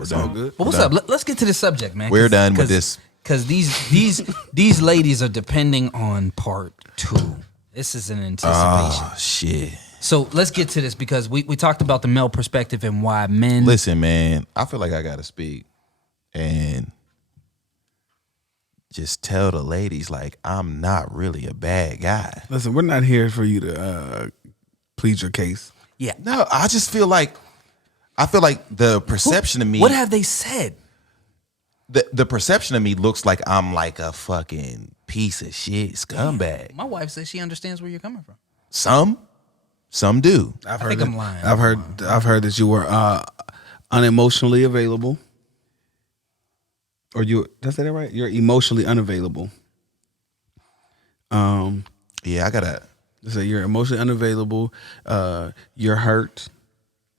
It's all good. But what's up? Let's get to the subject, man. We're done with this. Because these ladies are depending on part 2. This is an anticipation. Oh, shit. So let's get to this because we talked about the male perspective and why men. Listen, man, I feel like I got to speak and just tell the ladies, like, I'm not really a bad guy. Listen, we're not here for you to plead your case. Yeah. No, I just feel like, the perception of me. What have they said? The perception of me looks like I'm like a fucking piece of shit scumbag. My wife says she understands where you're coming from. Some do. I think I'm lying. I've heard that you were unemotionally available. Or did I say that right? You're emotionally unavailable. Yeah, I gotta. So you're emotionally unavailable. You're hurt.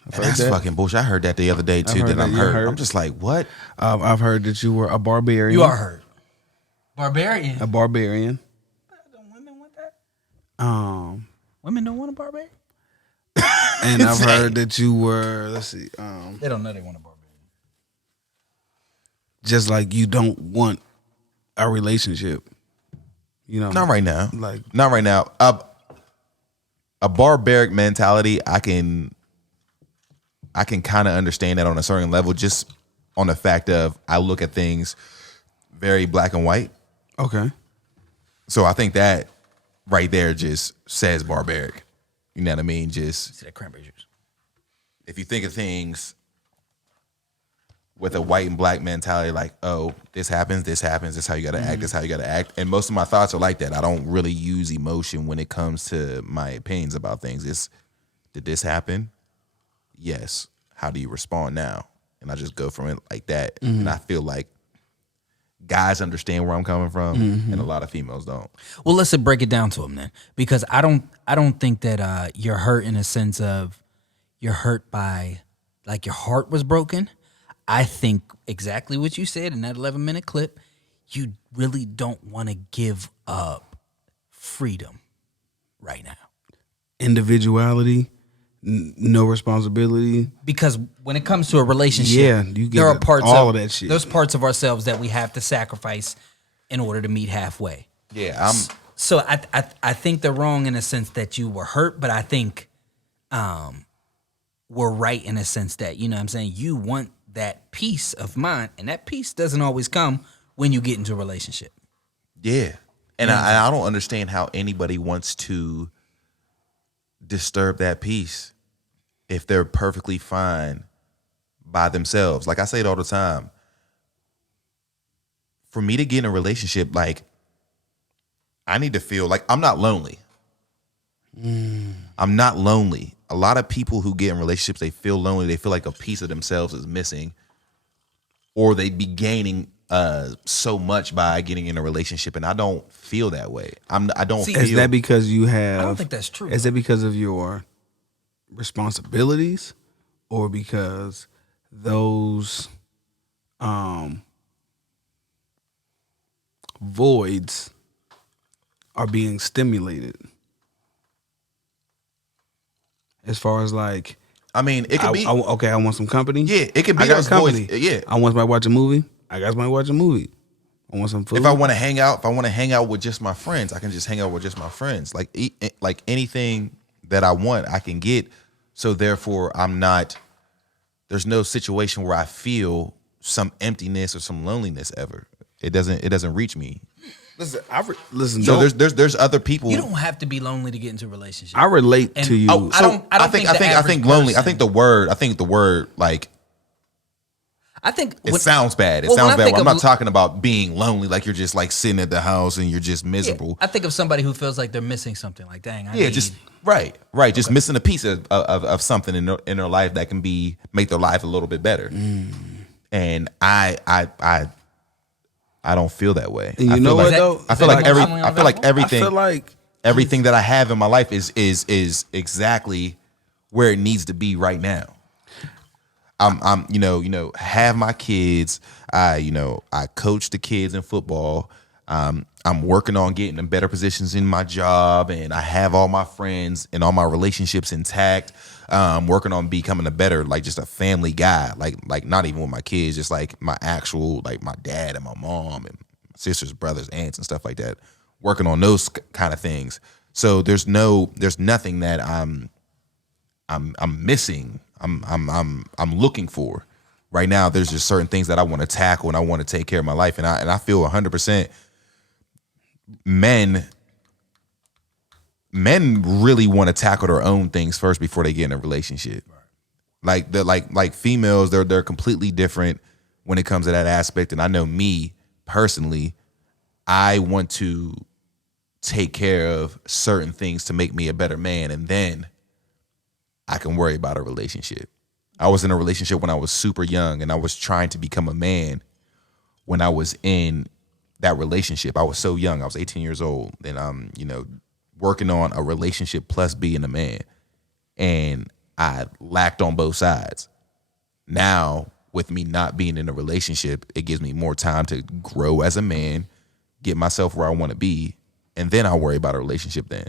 That's fucking bullshit. I heard that the other day too. That I'm hurt. I'm just like, what? I've heard that you were a barbarian. You are hurt. Barbarian. A barbarian. Don't women want that? Women don't want a barbarian. And I've heard that you were. Let's see. They don't know they want a barbarian. Just like you don't want a relationship. You know, Not right now. Like Not right now. A barbaric mentality, I can kind of understand that on a certain level, just on the fact of I look at things very black and white. okay. So I think that right there just says barbaric. You know what I mean? Just See that cranberry juice. if you think of things with a white and black mentality, like, oh, this happens, this is how you gotta act, this is how you gotta act. And most of my thoughts are like that. I don't really use emotion when it comes to my opinions about things. It's, did this happen? Yes. How do you respond now? And I just go from it like that. And I feel like guys understand where I'm coming from, and a lot of females don't. Well, let's break it down to them then, because I don't think that you're hurt in a sense of you're hurt by like your heart was broken. I think exactly what you said in that 11-minute clip. You really don't want to give up freedom right now. Individuality. No responsibility. Because when it comes to a relationship, you get there are parts all of that shit. There's parts of ourselves that we have to sacrifice in order to meet halfway. Yeah, So I think they're wrong in a sense that you were hurt, but I think we're right in a sense that, you know what I'm saying, you want that peace of mind, and that peace doesn't always come when you get into a relationship. yeah. And I don't understand how anybody wants to disturb that peace if they're perfectly fine by themselves. Like I say it all the time. For me to get in a relationship, like, I need to feel like I'm not lonely. I'm not lonely. A lot of people who get in relationships, they feel lonely. They feel like a piece of themselves is missing, or they be gaining so much by getting in a relationship, and I don't feel that way. I don't feel. Is that because you have? I don't think that's true. Is that because of your responsibilities, or because those voids are being stimulated? As far as like, I mean, it could be. I want some company. Yeah, it could be. I got those company. voids. Yeah, I want somebody to watch a movie. I got somebody to watch a movie. I want some food. if I want to hang out with just my friends, I can just hang out with just my friends. Like anything that I want, I can get. So therefore, there's no situation where I feel some emptiness or some loneliness ever. It doesn't reach me. Listen. So there's other people. You don't have to be lonely to get into a relationship. I relate And to you. I think lonely. I think the word like. I think It sounds bad. It sounds bad. I'm not talking about being lonely, like you're just like sitting at the house and you're just miserable. I think of somebody who feels like they're missing something. Like, dang, Just right. Just missing a piece of something in their life that can make their life a little bit better. And I don't feel that way. And you know what though? I feel like everything. I feel like everything that I have in my life is exactly where it needs to be right now. I'm have my kids. I coach the kids in football. I'm working on getting in better positions in my job, and I have all my friends and all my relationships intact. Working on becoming a better, like, just a family guy, like not even with my kids, just like my actual, like, my dad and my mom and my sisters, brothers, aunts, and stuff like that. Working on those kind of things. So there's nothing that I'm missing. I'm looking for right now. There's just certain things that I want to tackle and I want to take care of my life, and I feel 100% men really want to tackle their own things first before they get in a relationship. Like like females, they're completely different when it comes to that aspect. And I know me personally, I want to take care of certain things to make me a better man, and then I can worry about a relationship. I was in a relationship when I was super young, and I was trying to become a man when I was in that relationship. I was so young. I was 18 years old, and I'm, working on a relationship plus being a man. And I lacked on both sides. Now, with me not being in a relationship, it gives me more time to grow as a man, get myself where I want to be, and then I'll worry about a relationship then.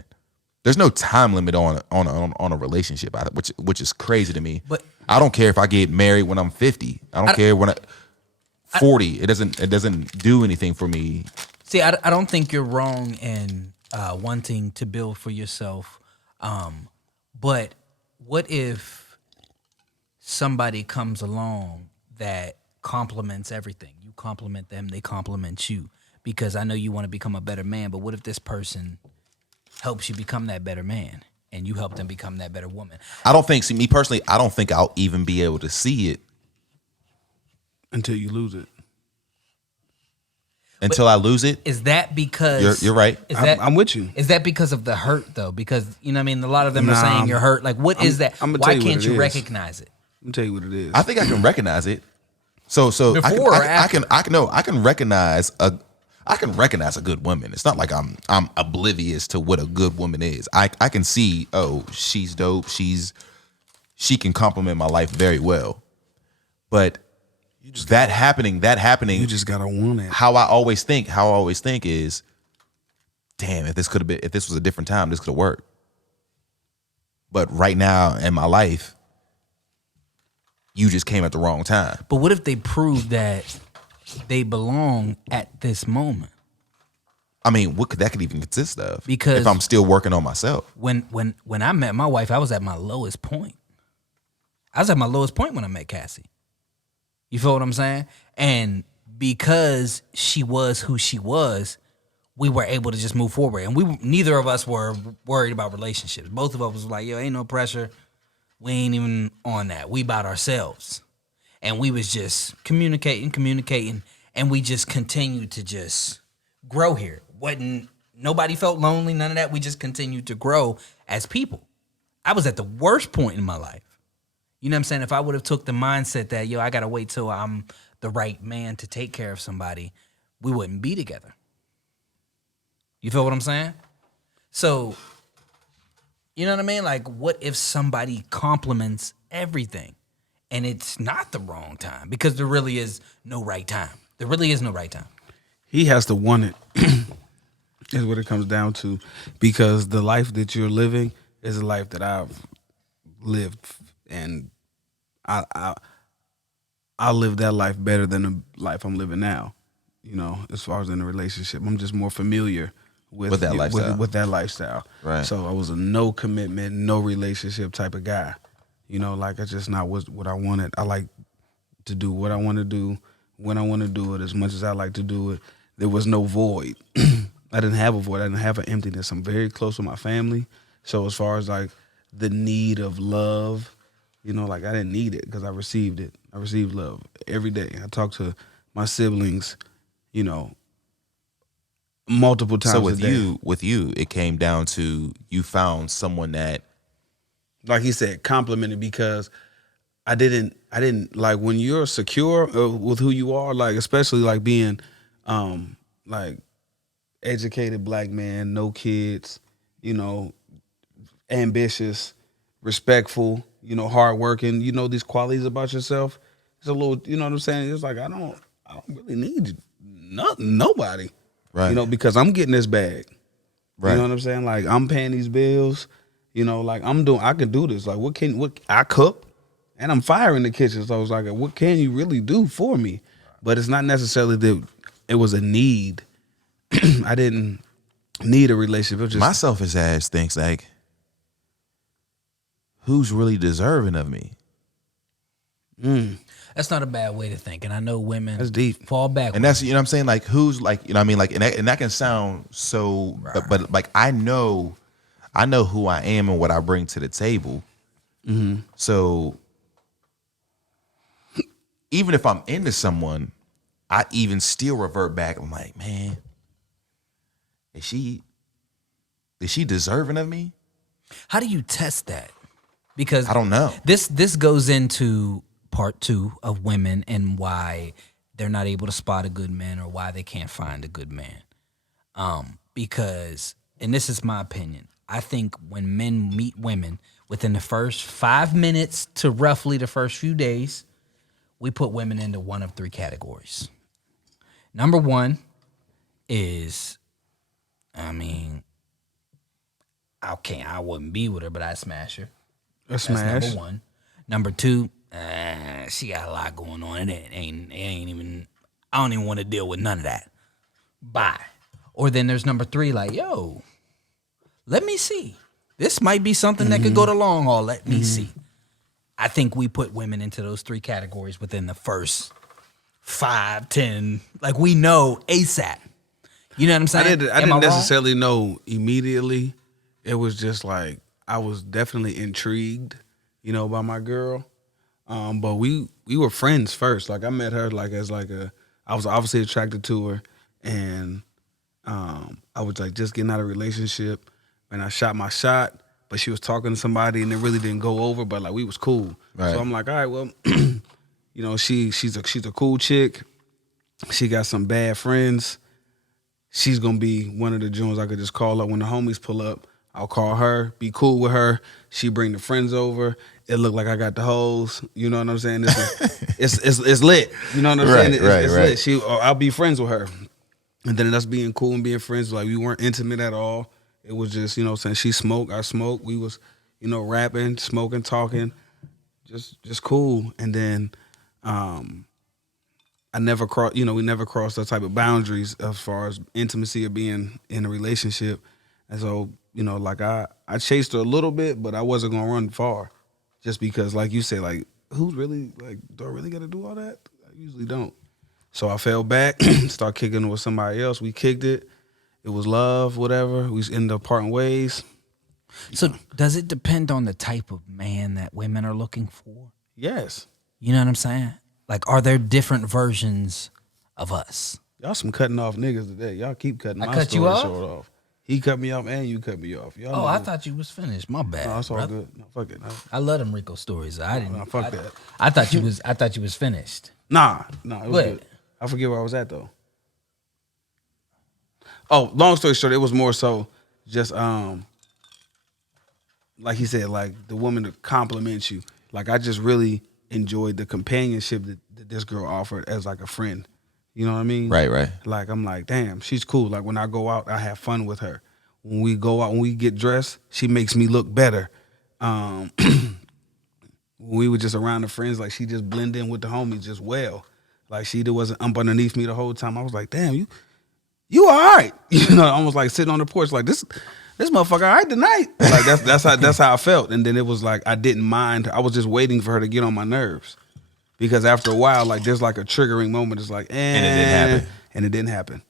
There's no time limit on a relationship, which is crazy to me. But I don't care if I get married when I'm 50. I don't care when 40. It doesn't do anything for me. see, I don't think you're wrong in wanting to build for yourself. But what if somebody comes along that complements everything? You compliment them, they compliment you. Because I know you want to become a better man, but what if this person helps you become that better man and you help them become that better woman? See, me personally, I don't think I'll even be able to see it until you lose it. Until I lose it. Is that because you're right? I'm with you. Is that because of the hurt though? Because you know what I mean, a lot of them are saying you're hurt. Like, what is that? Why can't you recognize it? I'm gonna tell you what it is. I think I can recognize it. So Before I can recognize a good woman. It's not like I'm oblivious to what a good woman is. I can see, oh, she's dope. She can complement my life very well. But that happening. You just gotta want it. How I always think is, damn, if this was a different time, this could have worked. But right now in my life, you just came at the wrong time. But what if they prove that they belong at this moment? I mean, that could even consist of? Because if I'm still working on myself. When I met my wife, I was at my lowest point. I was at my lowest point when I met Cassie. You feel what I'm saying? And because she was who she was, we were able to just move forward. And neither of us were worried about relationships. Both of us was like, yo, ain't no pressure. We ain't even on that. We about ourselves. And we was just communicating, and we just continued to just grow here. Nobody felt lonely, none of that. We just continued to grow as people. I was at the worst point in my life. You know what I'm saying? If I would have took the mindset that, yo, I got to wait till I'm the right man to take care of somebody, we wouldn't be together. You feel what I'm saying? So, you know what I mean? Like, what if somebody compliments everything and it's not the wrong time? Because there really is no right time. There really is no right time. He has to want it, is what it comes down to. Because the life that you're living is a life that I've lived, and I live that life better than the life I'm living now. You know, as far as in a relationship, I'm just more familiar with that lifestyle. With that lifestyle. Right. So I was a no commitment, no relationship type of guy. You know, like it's just not what I wanted. I like to do what I want to do when I want to do it, as much as I like to do it. There was no void. I didn't have a void. I didn't have an emptiness. I'm very close with my family. So as far as like the need of love, you know, like I didn't need it because I received it. I received love every day. I talked to my siblings, you know, multiple times. So with you, it came down to you found someone that, like he said, complimented, because I didn't like when you're secure with who you are, like especially like being like educated black man, no kids, you know, ambitious, respectful, hardworking, these qualities about yourself. It's a little, you know what I'm saying? It's like I don't really need nobody. Right. Because I'm getting this bag. Right. You know what I'm saying? Like I'm paying these bills. Like I can do this. Like what I cook and I'm firing the kitchen. So I was like, what can you really do for me? But it's not necessarily that it was a need. I didn't need a relationship. It was just My selfish ass thinks like, who's really deserving of me? That's not a bad way to think, and I know women That's deep. fall back. And that's, what I'm saying, like, who's like, what I mean, like, and that can sound so, but like, I know who I am and what I bring to the table. So even if I'm into someone, I even still revert back. I'm like, man, is she deserving of me? How do you test that? Because I don't know. This goes into part 2 of women and why they're not able to spot a good man or why they can't find a good man. Because, and this is my opinion, I think when men meet women within the first 5 minutes to roughly the first few days, we put women into one of 3 categories. Number 1 is, I wouldn't be with her, but I'd smash her. a smash. That's number 1. Number 2, she got a lot going on. It ain't even. I don't even want to deal with none of that. Bye. Or then there's number 3, like, yo, let me see. This might be something that could go the long haul. Let me see. I think we put women into those 3 categories within the first 5, 10. Like we know ASAP. You know what I'm saying? I didn't necessarily know immediately. It was just like I was definitely intrigued, by my girl. But we were friends first. Like I met her I was obviously attracted to her, and I was like just getting out of a relationship, and I shot my shot. But she was talking to somebody, and it really didn't go over. But like we was cool. Right. So I'm like, all right, well, she's a cool chick. She got some bad friends. She's gonna be one of the Jones I could just call up when the homies pull up. I'll call her, be cool with her. She bring the friends over. It look like I got the hoes. You know what I'm saying? It's lit. You know what I'm saying? It's lit. I'll be friends with her. And then us being cool and being friends, like we weren't intimate at all. It was just, saying she smoked, I smoked. We was, rapping, smoking, talking, just cool. And then I never crossed, we never crossed that type of boundaries as far as intimacy or being in a relationship. And so, like I chased her a little bit, but I wasn't gonna run far, just because, like you said, like who's really like, do I really gotta do all that? I usually don't. So I fell back, started kicking it with somebody else. We kicked it. It was love, whatever. We ended up parting ways. So does it depend on the type of man that women are looking for? Yes. You know what I'm saying? Like, are there different versions of us? Y'all some cutting off niggas today. Y'all keep cutting my cut you story off? short off. He cut me off and you cut me off. Y'all I thought you was finished. My bad. No, it's all brother. good. No, fuck it. No. I love them Rico stories. I didn't. No, fuck that. I thought you was. I thought you was finished. Nah, it was What? good. I forget where I was at though. Oh, long story short, it was more so just like he said, like the woman to compliment you. Like I just really enjoyed the companionship that this girl offered as like a friend. You know what I mean? Right. Like I'm like, damn, she's cool. Like when I go out, I have fun with her. When we go out, when we get dressed, she makes me look better. When we were just around the friends, like she just blend in with the homies just well. Like she wasn't up underneath me the whole time. I was like, damn, you all right. Almost like sitting on the porch like this motherfucker all right tonight. Like that's how I felt. And then it was like I didn't mind. I was just waiting for her to get on my nerves. Because after a while, like there's like a triggering moment. It's like, And it didn't happen. And it didn't happen.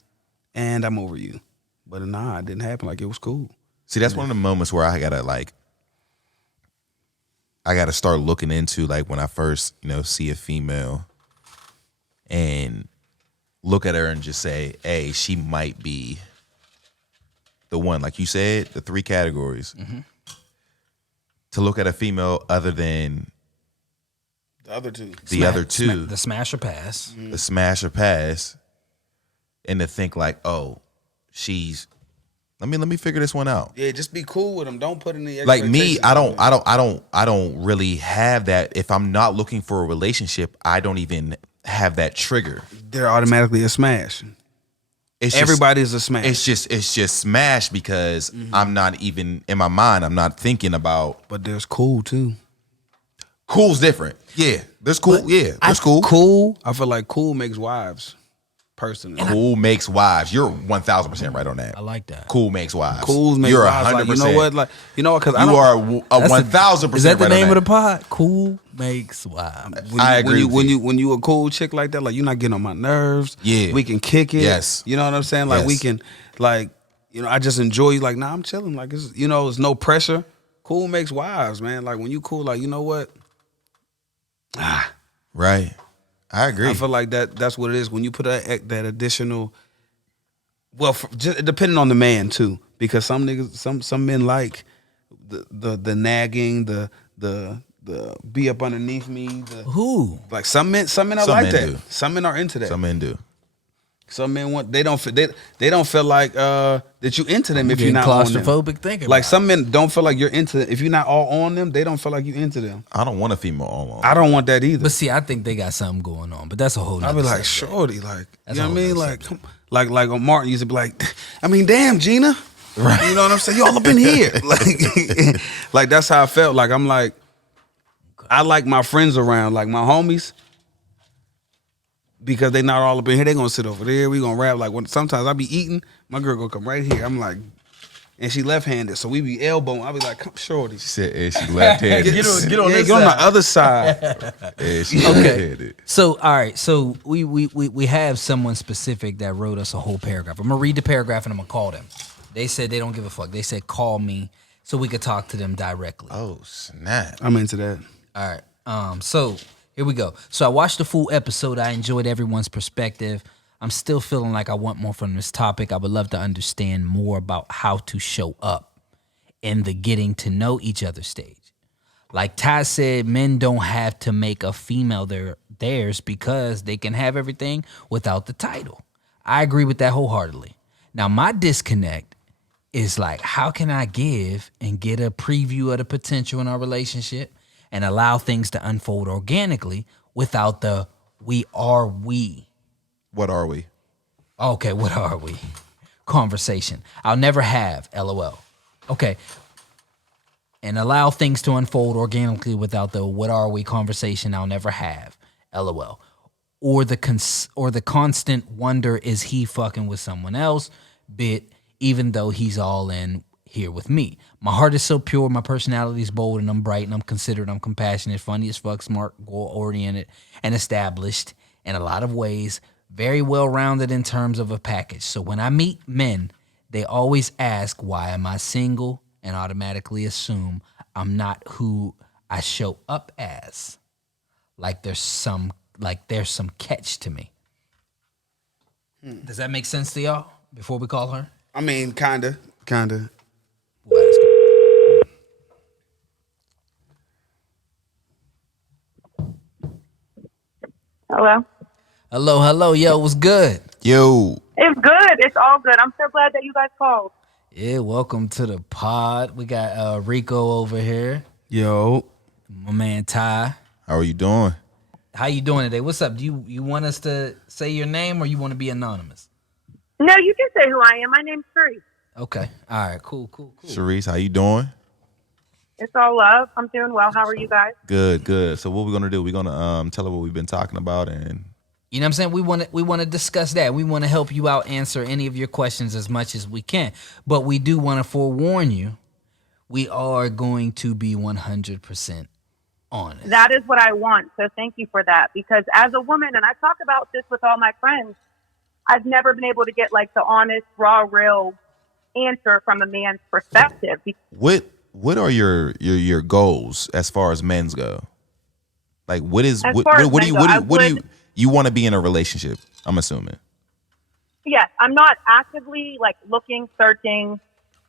And I'm over you. But nah, it didn't happen. Like it was cool. See, that's one of the moments where I gotta start looking into, like, when I first, see a female and look at her and just say, hey, she might be the one. Like you said, the 3 categories. Mm-hmm. To look at a female other than The other two. The smash or pass. Mm-hmm. The smash or pass, and to think like, oh, she's Let me figure this one out. Yeah, just be cool with them. Don't put any Like me, expectations on them. I don't really have that. If I'm not looking for a relationship, I don't even have that trigger. They're automatically a smash. It's Everybody's a smash. It's just smash because I'm not even in my mind. I'm not thinking about. But there's cool too. Cool's different. Yeah, there's cool. There's cool. Cool. I feel like cool makes wives. Personally, Cool makes wives. You're 1,000% right on that. I like that. Cool makes wives. Cool makes You're wives. Like, you know what? Like, you know what? Because You are 1,000%. Is that the right name on of the pod? Cool makes wives. I agree. When you a cool chick like that, like you're not getting on my nerves. Yeah. We can kick it. Yes. You know what I'm saying? Like we Yes. can, like, you know, I just enjoy you. Like, nah, I'm chilling. Like, it's, you know, there's no pressure. Cool makes wives, man. Like when you cool, like, you know what? Right. I agree. I feel like that's what it is when you put that additional. Well, just depending on the man too, because some niggas, some men like the nagging, the be up underneath me. Who? Like some men are Some like men that. do. Some men are into that. Some men do. Some men want they don't feel like that you into them if you're not on them. claustrophobic thinking. Like some men don't feel like you're into if you're not all on them. They don't feel like you into them. I don't want a female almost. I don't want that either. But see, I think they got something going on. But that's a whole. I be nother like, subject. shorty, like, That's you know a what I whole mean? nother Like, subject. like Martin used to be like, I mean, damn, Gina, right? You know what I'm saying? You all up in here, like that's how I felt. Like I'm like, I like my friends around, like my homies, because they not all up in here. They gonna sit over there. We gonna rap. Like when sometimes I be eating, my girl gonna come right here. I'm like, and she left-handed, so we be elbowing. I be like, come, shorty. She said, and she left-handed. Get on this Get on the side. other side. And she Okay. left-handed. So all right, so we have someone specific that wrote us a whole paragraph. I'm gonna read the paragraph and I'm gonna call them. They said they don't give a fuck. They said call me so we could talk to them directly. Oh, snap. I'm into that. All right. So here we go. So I watched the full episode. I enjoyed everyone's perspective. I'm still feeling like I want more from this topic. I would love to understand more about how to show up in the getting to know each other stage. Like Ty said, men don't have to make a female theirs because they can have everything without the title. I agree with that wholeheartedly. Now, my disconnect is like, how can I give and get a preview of the potential in our relationship and allow things to unfold organically without the we. What are we? Okay, what are we? Conversation. I'll never have, LOL. Okay. And allow things to unfold organically without the what are we conversation I'll never have, LOL. Or the constant wonder, is he fucking with someone else bit, even though he's all in here with me. My heart is so pure, my personality is bold, and I'm bright, and I'm considerate, I'm compassionate, funny as fuck, smart, goal-oriented, and established in a lot of ways, very well-rounded in terms of a package. So when I meet men, they always ask, why am I single? And automatically assume I'm not who I show up as. Like there's some catch to me. Does that make sense to y'all before we call her? I mean, kinda. We'll ask her. Hello, yo, what's good? Yo. It's good. It's all good. I'm so glad that you guys called. Yeah, welcome to the pod. We got Rico over here, Yo, my man Ty. How are you doing? How you doing today? What's up? Do you want us to say your name or you want to be anonymous? No, you can say who I am. My name's Free. Okay. All right, cool. Sharice, how you doing? It's all love. I'm doing well. How are you guys? Good. So what we're gonna do? We're gonna tell her what we've been talking about, and You know what I'm saying? We want to discuss that. We want to help you out, answer any of your questions as much as we can. But we do want to forewarn you, we are going to be 100% honest. That is what I want. So thank you for that. Because as a woman, and I talk about this with all my friends, I've never been able to get like the honest, raw, real answer from a man's perspective. what are your goals as far as men's go? Like what is As what far as do men you go, what do I you would- you want to be in a relationship? I'm assuming. Yes, I'm not actively like looking, searching,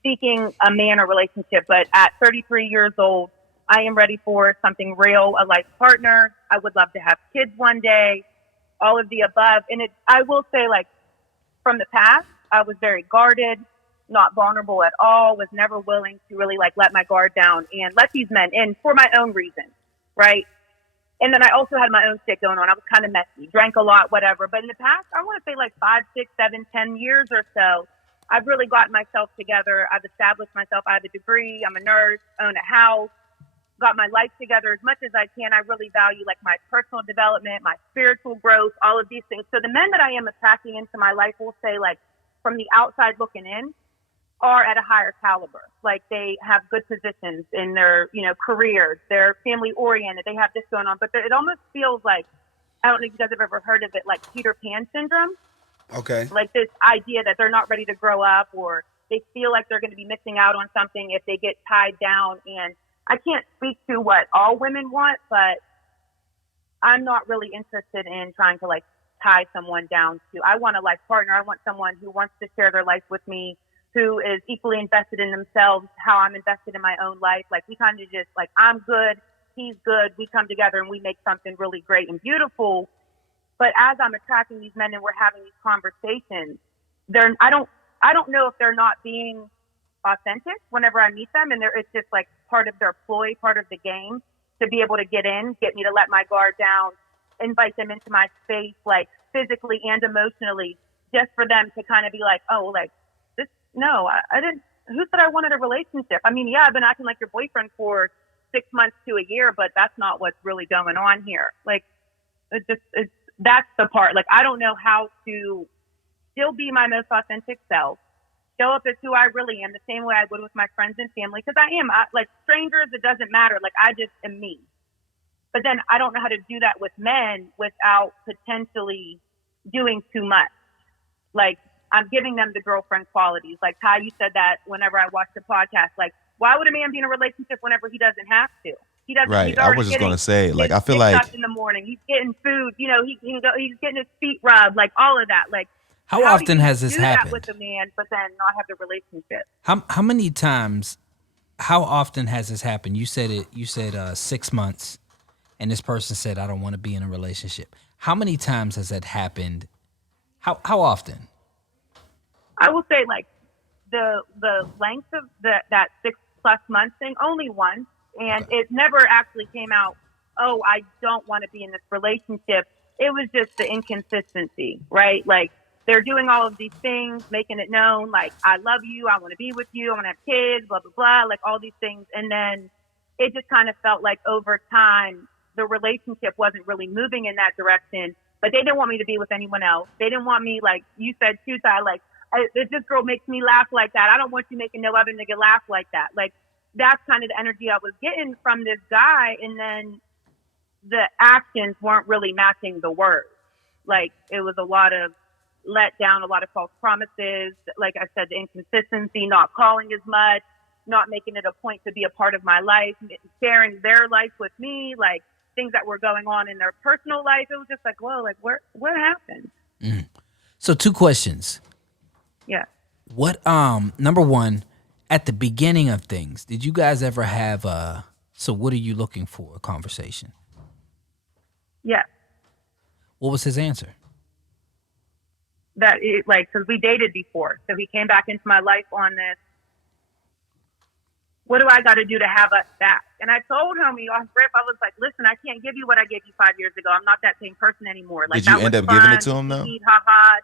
seeking a man or relationship, but at 33 years old, I am ready for something real, a life partner. I would love to have kids one day, all of the above. And I will say, like, from the past, I was very guarded. not vulnerable at all, was never willing to really like let my guard down and let these men in for my own reasons, right? And then I also had my own shit going on. I was kind of messy, drank a lot, whatever. But in the past, I want to say like 5, 6, 7, 10 years or so, I've really gotten myself together. I've established myself. I have a degree. I'm a nurse, own a house, got my life together as much as I can. I really value like my personal development, my spiritual growth, all of these things. So the men that I am attracting into my life will say like from the outside looking in are at a higher caliber. Like they have good positions in their, careers. They're family oriented. They have this going on, but it almost feels like, I don't know if you guys have ever heard of it, like Peter Pan syndrome. Okay. Like this idea that they're not ready to grow up, or they feel like they're going to be missing out on something if they get tied down. And I can't speak to what all women want, but I'm not really interested in trying to like tie someone down to, I want a life partner. I want someone who wants to share their life with me, who is equally invested in themselves, how I'm invested in my own life. Like we kind of just like, I'm good, he's good. We come together and we make something really great and beautiful. But as I'm attracting these men and we're having these conversations, I don't know if they're not being authentic whenever I meet them. And it's just like part of their ploy, part of the game to be able to get me to let my guard down, invite them into my space, like physically and emotionally, just for them to kind of be like, oh, like, no, I didn't. Who said I wanted a relationship? I mean, yeah, I've been acting like your boyfriend for 6 months to a year, but that's not what's really going on here. Like, that's the part. Like, I don't know how to still be my most authentic self, show up as who I really am, the same way I would with my friends and family, because I am. Like, strangers, it doesn't matter. Like, I just am me. But then I don't know how to do that with men without potentially doing too much. Like, I'm giving them the girlfriend qualities. Like Ty, you said that whenever I watched the podcast. Like, why would a man be in a relationship whenever he doesn't have to? He doesn't. Right. He's I already was just gonna say, like, I feel picked like up in the morning. He's getting food. He's getting his feet rubbed. Like all of that. Like, How often has this do that happened? with a man, but then not have the relationship? How many times? How often has this happened? You said it. You said 6 months, and this person said, "I don't want to be in a relationship." How many times has that happened? How often? I will say like the length of that 6+ months thing only once, and Okay. it never actually came out. Oh, I don't want to be in this relationship. It was just the inconsistency, right? Like they're doing all of these things, making it known, like I love you, I want to be with you, I want to have kids, blah blah blah, like all these things, and then it just kind of felt like over time the relationship wasn't really moving in that direction. But they didn't want me to be with anyone else. They didn't want me, like you said too, Ty, like, if this girl makes me laugh like that, I don't want you making no other nigga laugh like that. Like, that's kind of the energy I was getting from this guy. And then the actions weren't really matching the words. Like, it was a lot of let down, a lot of false promises. Like I said, the inconsistency, not calling as much, not making it a point to be a part of my life, sharing their life with me, like things that were going on in their personal life. It was just like, whoa, like what happened? So 2 questions. Yeah. What number one, at the beginning of things, did you guys ever have so what are you looking for a conversation? Yeah. What was his answer? That it, like, because we dated before, so he came back into my life on this. What do I got to do to have us back? And I told him off rip, I was like, listen, I can't give you what I gave you 5 years ago. I'm not that same person anymore. Like, Did you that end was up giving fun. it to him though? Ha ha.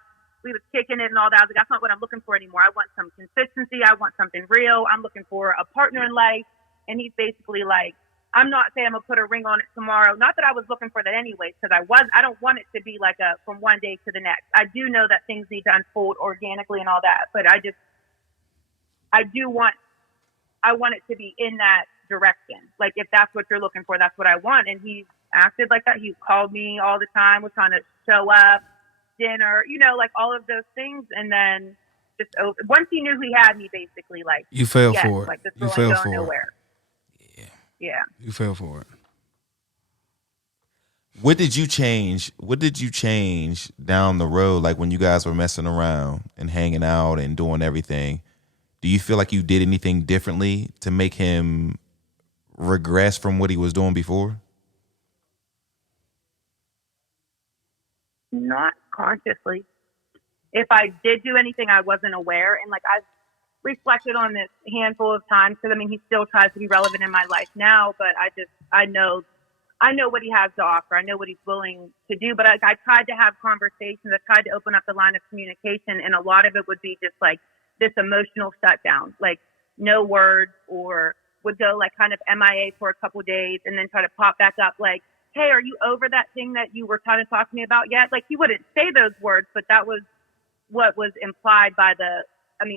We was kicking it and all that. I was like, that's not what I'm looking for anymore. I want some consistency. I want something real. I'm looking for a partner in life. And he's basically like, I'm not saying I'm gonna put a ring on it tomorrow. Not that I was looking for that anyway, because I don't want it to be like a from one day to the next. I do know that things need to unfold organically and all that, but I want it to be in that direction. Like, if that's what you're looking for, that's what I want. And he acted like that. He called me all the time, was trying to show up, dinner, like all of those things. And then just once he knew he had me, basically, like, You fell for it. Like, this You girl fell ain't for going it. nowhere. Yeah. You fell for it. What did you change? What did you change down the road? Like when you guys were messing around and hanging out and doing everything, do you feel like you did anything differently to make him regress from what he was doing before? Not consciously. If I did do anything, I wasn't aware. And like, reflected on this handful of times because I mean he still tries to be relevant in my life now, but I know what he has to offer. I know what he's willing to do, but I tried to have conversations. I tried to open up the line of communication, and a lot of it would be just like this emotional shutdown, like no words, or would go like kind of MIA for a couple of days and then try to pop back up like, hey, are you over that thing that you were trying to talk to me about yet? Like he wouldn't say those words, but that was what was implied by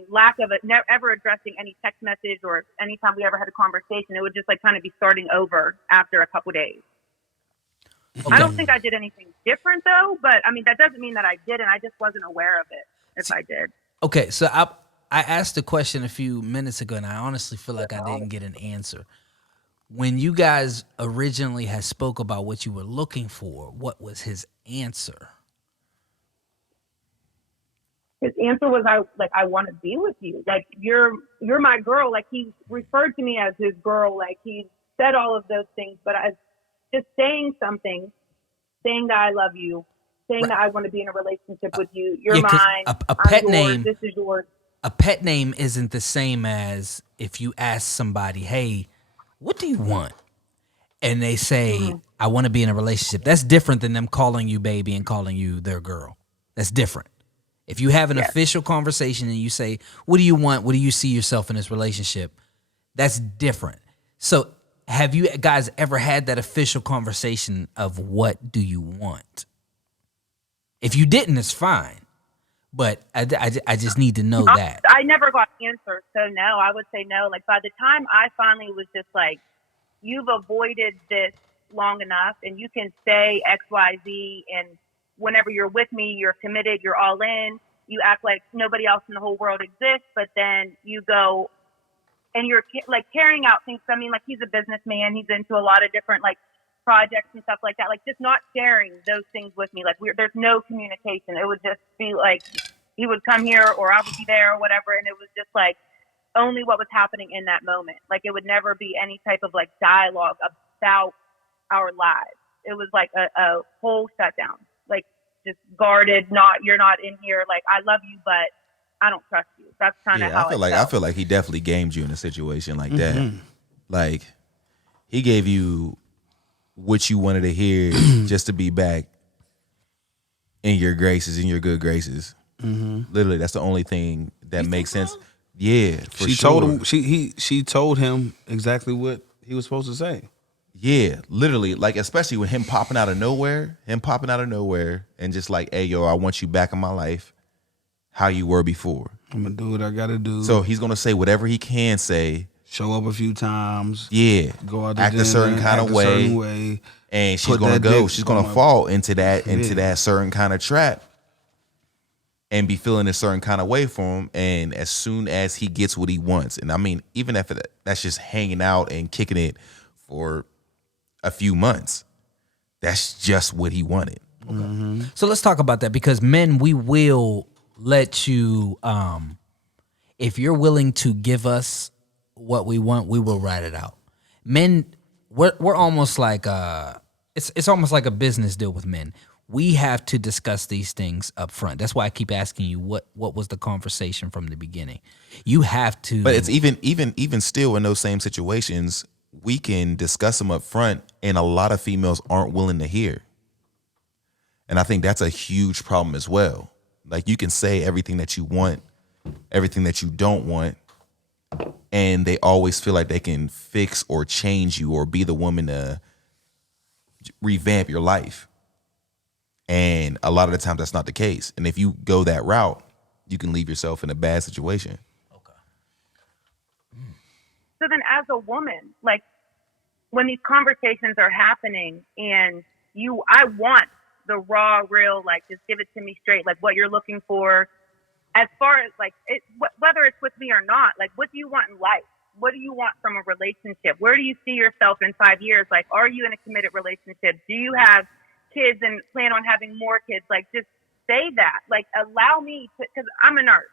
lack of it, never ever addressing any text message or anytime we ever had a conversation. It would just like kind of be starting over after a couple days. Okay. I don't think I did anything different though, but I mean, that doesn't mean that I didn't. I just wasn't aware of it if I did. Okay. So I asked a question a few minutes ago and I honestly feel like I didn't get an answer. When you guys originally had spoke about what you were looking for, what was his answer? His answer was, I want to be with you. Like, you're my girl. Like, he referred to me as his girl. Like, he said all of those things, but I just saying something, saying that I love you, saying that I want to be in a relationship with you. You're mine. A pet I'm yours. name. This is yours. A pet name isn't the same as if you ask somebody, hey, what do you want? And they say, I want to be in a relationship. That's different than them calling you baby and calling you their girl. That's different. If you have an official conversation and you say, what do you want? What do you see yourself in this relationship? That's different. So have you guys ever had that official conversation of what do you want? If you didn't, it's fine. But I just need to know that. I never got answers. So no, I would say no. Like by the time I finally was just like, you've avoided this long enough and you can say X, Y, Z, and whenever you're with me, you're committed, you're all in, you act like nobody else in the whole world exists, but then you go and you're like carrying out things. I mean, like he's a businessman. He's into a lot of different like projects and stuff like that. Like just not sharing those things with me. Like there's no communication. It would just be like, he would come here or I would be there or whatever. And it was just like only what was happening in that moment. Like it would never be any type of like dialogue about our lives. It was like a whole shutdown. Like just guarded, you're not in here. Like I love you, but I don't trust you. That's kind of how I feel like he definitely gamed you in a situation like that. Like he gave you what you wanted to hear just to be back in your graces, in your good graces. Literally, that's the only thing that makes sense. Yeah, for sure. She told him exactly what he was supposed to say. Yeah, literally, like especially with him popping out of nowhere and just like, hey, yo, I want you back in my life how you were before. I'm going to do what I got to do. So he's going to say whatever he can say. Show up a few times. Yeah. Go out to act dinner, a certain kind of way. And she's going to go. She's going to fall into that certain kind of trap and be feeling a certain kind of way for him. And as soon as he gets what he wants, and I mean, even if that's just hanging out and kicking it for a few months, that's just what he wanted. Okay. So let's talk about that because men, we will let you, if you're willing to give us what we want, we will write it out. Men, we're almost like it's almost like a business deal with men. We have to discuss these things up front. That's why I keep asking you what was the conversation from the beginning. You have to. But it's even still in those same situations, we can discuss them up front, and a lot of females aren't willing to hear. And I think that's a huge problem as well. Like you can say everything that you want, everything that you don't want, and they always feel like they can fix or change you or be the woman to revamp your life. And a lot of the times that's not the case. And if you go that route, you can leave yourself in a bad situation. Okay. So then as a woman, like when these conversations are happening and I want the raw, real, like just give it to me straight, like what you're looking for as far as like whether it's with me or not, like what do you want in life? What do you want from a relationship? Where do you see yourself in 5 years? Like, are you in a committed relationship? Do you have kids and plan on having more kids? Like, just say that. Like, allow me to, because I'm a nurse.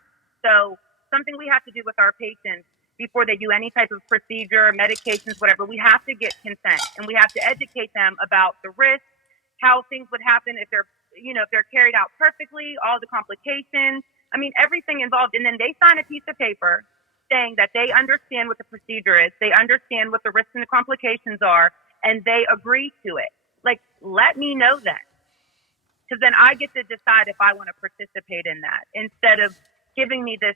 So something we have to do with our patients before they do any type of procedure, medications, whatever, we have to get consent and we have to educate them about the risks, how things would happen if they're carried out perfectly, all the complications. I mean, everything involved. And then they sign a piece of paper saying that they understand what the procedure is, they understand what the risks and the complications are, and they agree to it. Like, let me know then. Because then I get to decide if I want to participate in that instead of giving me this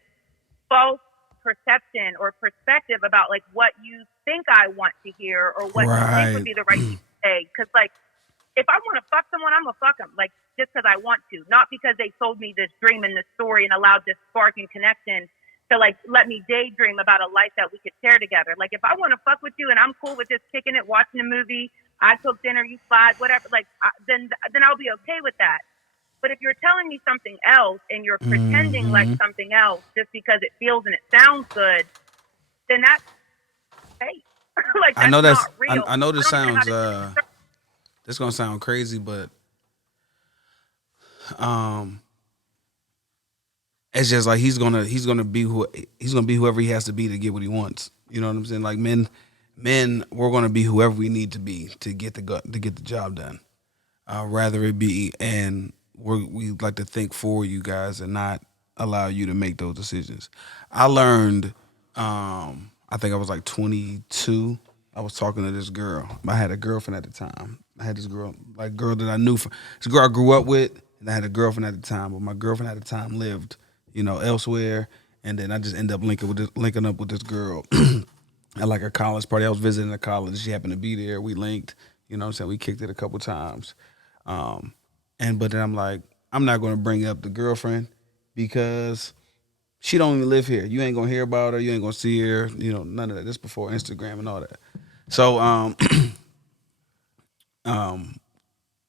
false perception or perspective about like what you think I want to hear or what you think would be the right thing to say. Because like, if I want to fuck someone, I'm gonna fuck them. Like just because I want to, not because they told me this dream and this story and allowed this spark and connection to like let me daydream about a life that we could share together. Like if I want to fuck with you and I'm cool with just kicking it, watching a movie, I cook dinner, you slide, whatever. Like then I'll be okay with that. But if you're telling me something else and you're pretending like something else just because it feels and it sounds good, then that's fake. Like that's not real. I know this sounds this is gonna sound crazy, but it's just like he's gonna be whoever he has to be to get what he wants. You know what I'm saying? Like men, we're gonna be whoever we need to be to get the job done. Rather it be, and we like to think for you guys and not allow you to make those decisions. I learned, I think I was like 22. I was talking to this girl. I had a girlfriend at the time. I had this girl that I knew. This girl I grew up with, and I had a girlfriend at the time. But my girlfriend at the time lived, elsewhere. And then I just ended up linking up with this girl at like a college party. I was visiting a college. She happened to be there. We linked. You know what I'm saying? We kicked it a couple times. But then I'm like, I'm not going to bring up the girlfriend because she don't even live here. You ain't going to hear about her. You ain't going to see her. None of that. This before Instagram and all that. So,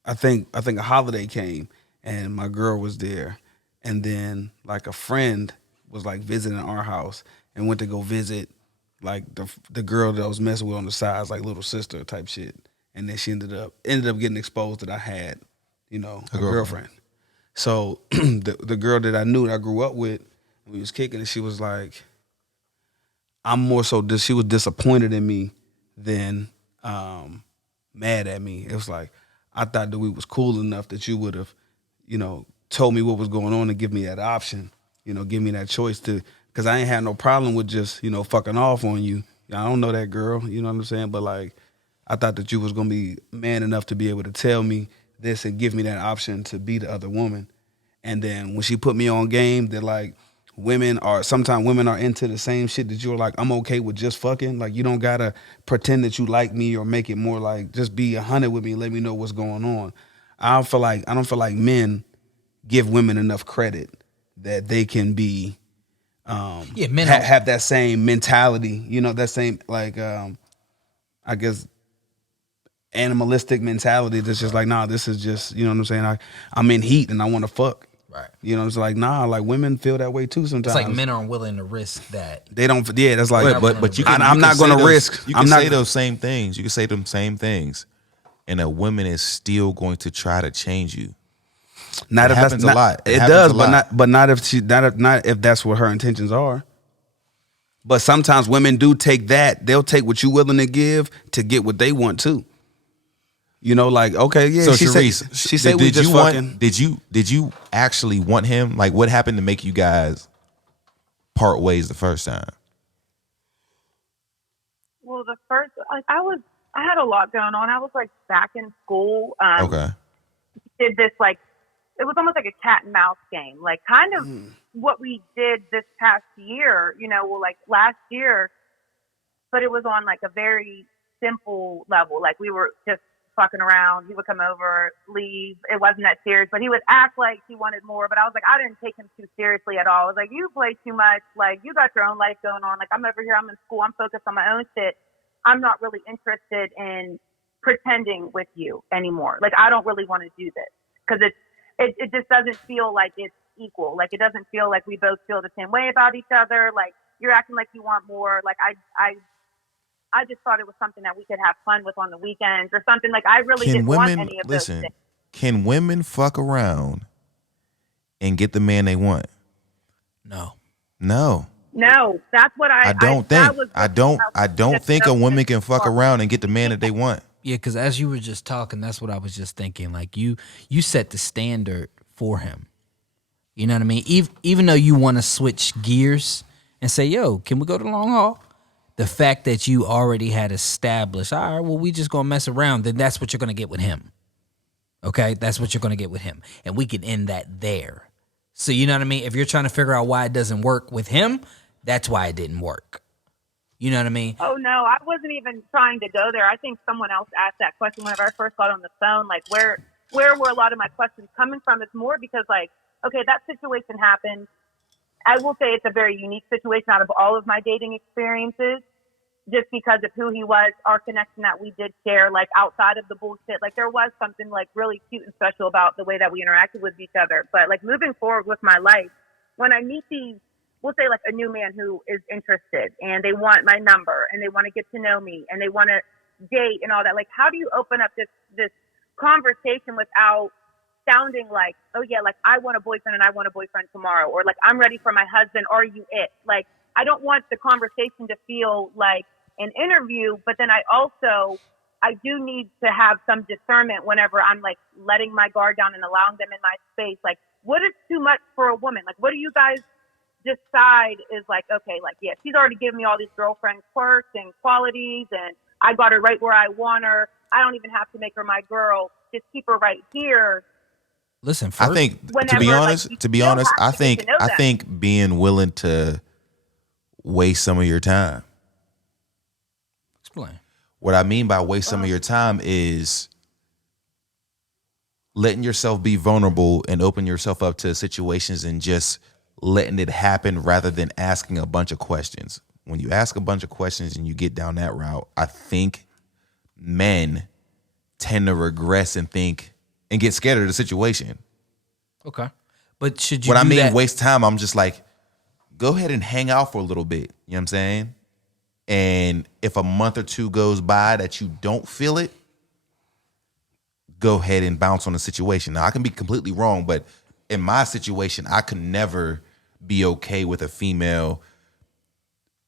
I think a holiday came and my girl was there. And then like a friend was like visiting our house and went to go visit like the girl that I was messing with on the sides, like little sister type shit. And then she ended up getting exposed that I had, a girlfriend. So the girl that I knew that I grew up with, we was kicking, and she was like, I'm more so she was disappointed in me than mad at me. It was like, I thought that we was cool enough that you would have, told me what was going on and give me that option, give me that choice to, because I ain't had no problem with just, fucking off on you. I don't know that girl, you know what I'm saying? But like, I thought that you was going to be man enough to be able to tell me this and give me that option to be the other woman. And then when she put me on game, that like sometimes women are into the same shit that you're like, I'm okay with just fucking. Like you don't got to pretend that you like me or make it more like just be 100 with me and let me know what's going on. I don't feel like men give women enough credit that they can be, men have that same mentality, that same like, I guess, animalistic mentality that's just like, nah, this is just, you know what I'm saying? I'm in heat and I want to fuck. Right. It's like, nah, like women feel that way too sometimes. It's like men aren't willing to risk that. They don't, yeah, that's like, but you can, I'm not going to risk. You can say those same things. You can say them same things. And a woman is still going to try to change you. Not it if happens that's a lot. It does, but not if that's what her intentions are. But sometimes women do take that. They'll take what you're willing to give to get what they want too. Like, okay, yeah. So she Sharice, said we just fucking. Did you actually want him? Like, what happened to make you guys part ways the first time? Well, the first, like, I had a lot going on. I was like back in school. Okay. Did this like, it was almost like a cat and mouse game, like kind of what we did this past year. Like last year, but it was on like a very simple level. Like we were just fucking around. He would come over, leave. It wasn't that serious, but he would act like he wanted more. But I was like, I didn't take him too seriously at all. I was like, you play too much. Like you got your own life going on. Like I'm over here. I'm in school. I'm focused on my own shit. I'm not really interested in pretending with you anymore. Like I don't really want to do this because it just doesn't feel like it's equal. Like it doesn't feel like we both feel the same way about each other. Like you're acting like you want more. Like I just thought it was something that we could have fun with on the weekends or something. Like I really didn't want any of those things. Can women fuck around and get the man they want? No. No, that's what I don't think a woman can fuck around and get the man that they want. Yeah, because as you were just talking, that's what I was just thinking. Like you set the standard for him. You know what I mean? Even though you want to switch gears and say, yo, can we go to the long haul? The fact that you already had established, all right, well, we just gonna mess around, then that's what you're gonna get with him. Okay? That's what you're gonna get with him. And we can end that there. So you know what I mean? If you're trying to figure out why it doesn't work with him, that's why it didn't work. You know what I mean? Oh no, I wasn't even trying to go there. I think someone else asked that question whenever I first got on the phone. Like, where were a lot of my questions coming from? It's more because, like, okay, that situation happened. I will say it's a very unique situation out of all of my dating experiences, just because of who he was, our connection that we did share, like outside of the bullshit. Like, there was something like really cute and special about the way that we interacted with each other. But like moving forward with my life, when I meet these, we'll say like a new man who is interested and they want my number and they want to get to know me and they want to date and all that. Like, how do you open up this conversation without sounding like, oh yeah, like I want a boyfriend and I want a boyfriend tomorrow, or like I'm ready for my husband, are you it? Like, I don't want the conversation to feel like an interview, but then I do need to have some discernment whenever I'm like letting my guard down and allowing them in my space. Like, what is too much for a woman? Like, what do you guys decide is like, okay, like, yeah, she's already given me all these girlfriend quirks and qualities and I got her right where I want her. I don't even have to make her my girl. Just keep her right here. Listen, first, I think to be honest, I think being willing to waste some of your time. explain. What I mean by waste some of your time is letting yourself be vulnerable and open yourself up to situations and just letting it happen rather than asking a bunch of questions. When you ask a bunch of questions and you get down that route, I think men tend to regress and think and get scared of the situation. Okay. But should you What I mean, that? waste time, I'm just like, go ahead and hang out for a little bit. You know what I'm saying? And if a month or two goes by that you don't feel it, go ahead and bounce on the situation. Now, I can be completely wrong, but in my situation, I could never be okay with a female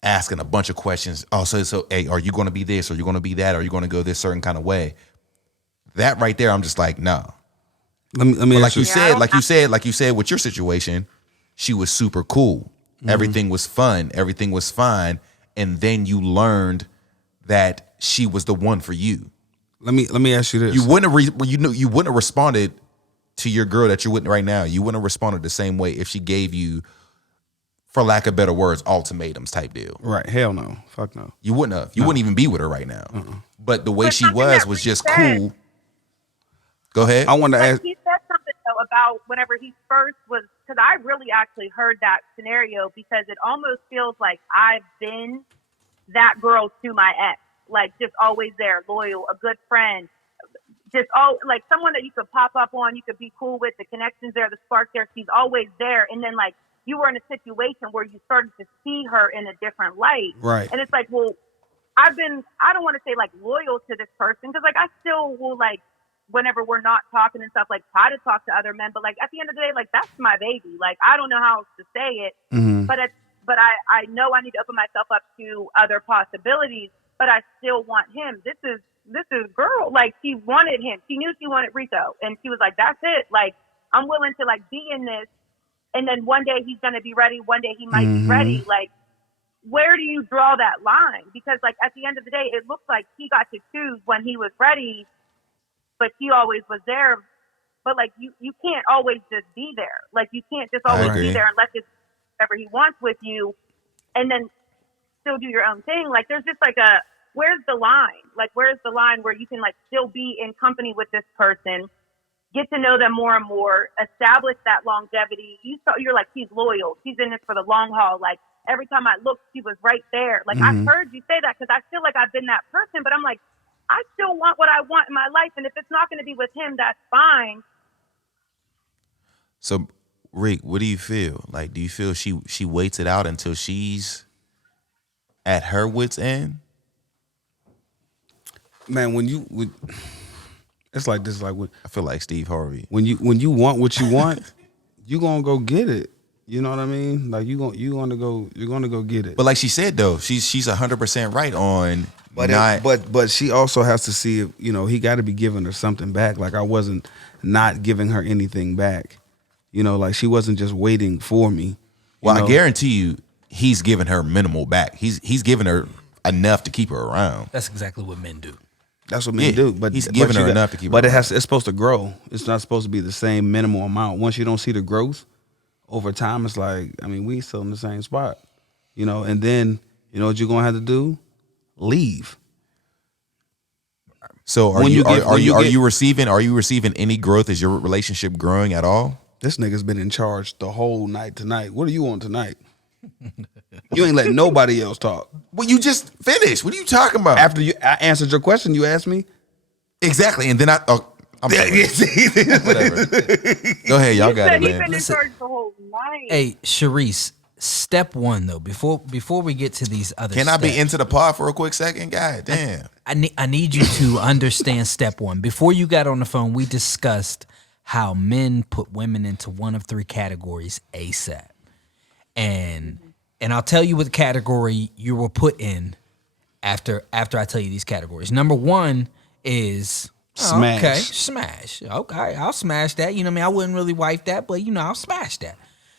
asking a bunch of questions. Oh, so hey, are you going to be this? Are you going to be that? Are you going to go this certain kind of way? That right there, I'm just like, no. Let me But ask you. like you said with your situation, she was super cool. Mm-hmm. Everything was fun. Everything was fine. And then you learned that she was the one for you. Let me ask you this. You wouldn't have responded to your girl that you're with right now. You wouldn't have responded the same way if she gave you, for lack of better words, ultimatums type deal. Right? Hell no. Fuck no. You wouldn't have. You wouldn't even be with her right now. But the way she was just cool. Go ahead. I want to ask. He said something though about whenever he first was, because I really actually heard that scenario because it almost feels like I've been that girl to my ex, like just always there, loyal, a good friend, just all like someone that you could pop up on, you could be cool with, the connections there, the spark there. She's always there, and then like you were in a situation where you started to see her in a different light, Right? And it's like, well, I don't want to say like loyal to this person because like I still will like. Whenever we're not talking and stuff, like try to talk to other men, but like at the end of the day, like that's my baby. Like I don't know how else to say it, but I know I need to open myself up to other possibilities. But I still want him. This is girl. Like she wanted him. She knew she wanted Rico, and she was like, "That's it. Like I'm willing to like be in this." And then one day he's gonna be ready. One day he might be ready. Like where do you draw that line? Because like at the end of the day, it looks like he got to choose when he was ready. But she always was there. But like you can't always just be there. Like you can't just always be there and let this whatever he wants with you, and then still do your own thing. Like there's just like where's the line? Like where's the line where you can like still be in company with this person, get to know them more and more, establish that longevity. You're like she's loyal. She's in this for the long haul. Like every time I looked, she was right there. Like I've heard you say that because I feel like I've been that person. But I'm like. I still want what I want in my life, and if it's not going to be with him, that's fine. So, Rick, what do you feel? Like, do you feel she waits it out until she's at her wit's end? Man, it's like this. Like I feel like Steve Harvey. When you want what you want, you gonna go get it. You know what I mean? Like you're gonna go get it. But like she said though, she's 100% right on. But she also has to see if, he got to be giving her something back. Like I wasn't not giving her anything back. Like she wasn't just waiting for me. Well, I guarantee you, he's giving her minimal back. He's giving her enough to keep her around. That's exactly what men do. That's what men do. But he's giving her enough to keep her around. But it's supposed to grow. It's not supposed to be the same minimal amount. Once you don't see the growth over time, it's like, I mean, we still in the same spot. You know, and then you know what you're gonna have to do? Leave. So are you receiving any growth? Is your relationship growing at all? This nigga's been in charge the whole night tonight. What are you on tonight? You ain't letting nobody else talk. Well, you just finished. What are you talking about? After I answered your question, you asked me. Exactly, and then I'm sorry. Whatever. Go ahead, y'all got it, He's man. been in charge the whole night. Hey, Sharice, step one though, before we get to these other Can I be steps, into the pod for a quick second? God damn. I need you to understand step one. Before you got on the phone, we discussed how men put women into one of three categories ASAP. And I'll tell you what category you were put in after I tell you these categories. Number one is Smash. Okay, smash. Okay, I'll smash that. You know what I mean? I wouldn't really wife that, but you know, I'll smash that.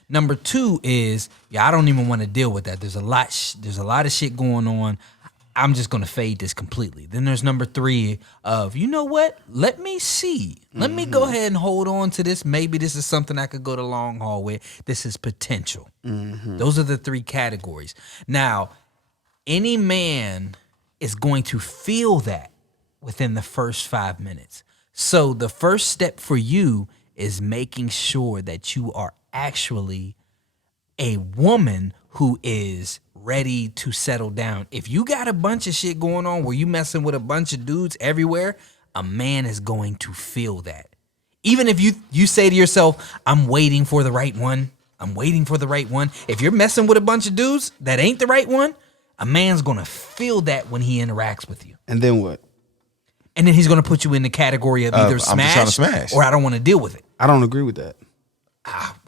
Number two is, I don't even want to deal with that. There's a lot of shit going on. I'm just gonna fade this completely. Then there's number three of, you know what? Let me see. Let me go ahead and hold on to this. Maybe this is something I could go the long haul with. This is potential. Those are the three categories. Now, any man is going to feel that within the first 5 minutes. So the first step for you is making sure that you are actually a woman who is ready to settle down. If you got a bunch of shit going on where you messing with a bunch of dudes everywhere, a man is going to feel that. Even if you say to yourself, I'm waiting for the right one. I'm waiting for the right one. If you're messing with a bunch of dudes that ain't the right one, a man's going to feel that when he interacts with you. And then what? And then he's going to put you in the category of either I'm just trying to smash. or I don't want to deal with it. I don't agree with that.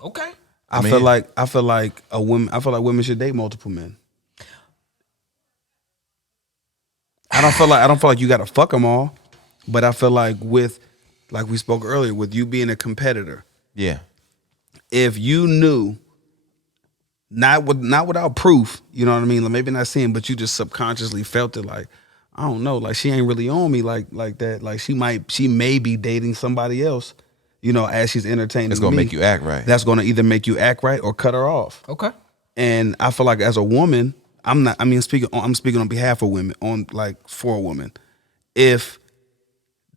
Okay. I feel like women should date multiple men. I don't feel like you got to fuck them all, but I feel like like we spoke earlier, with you being a competitor, Yeah. if you knew, not without proof, you know what I mean? Like maybe not seeing, but you just subconsciously felt it, like, I don't know, like she ain't really on me like that. Like she may be dating somebody else, you know, as she's entertaining. It's gonna make you act right. That's gonna either make you act right or cut her off. Okay. And I feel like as a woman, I'm speaking on behalf of women, for a woman. If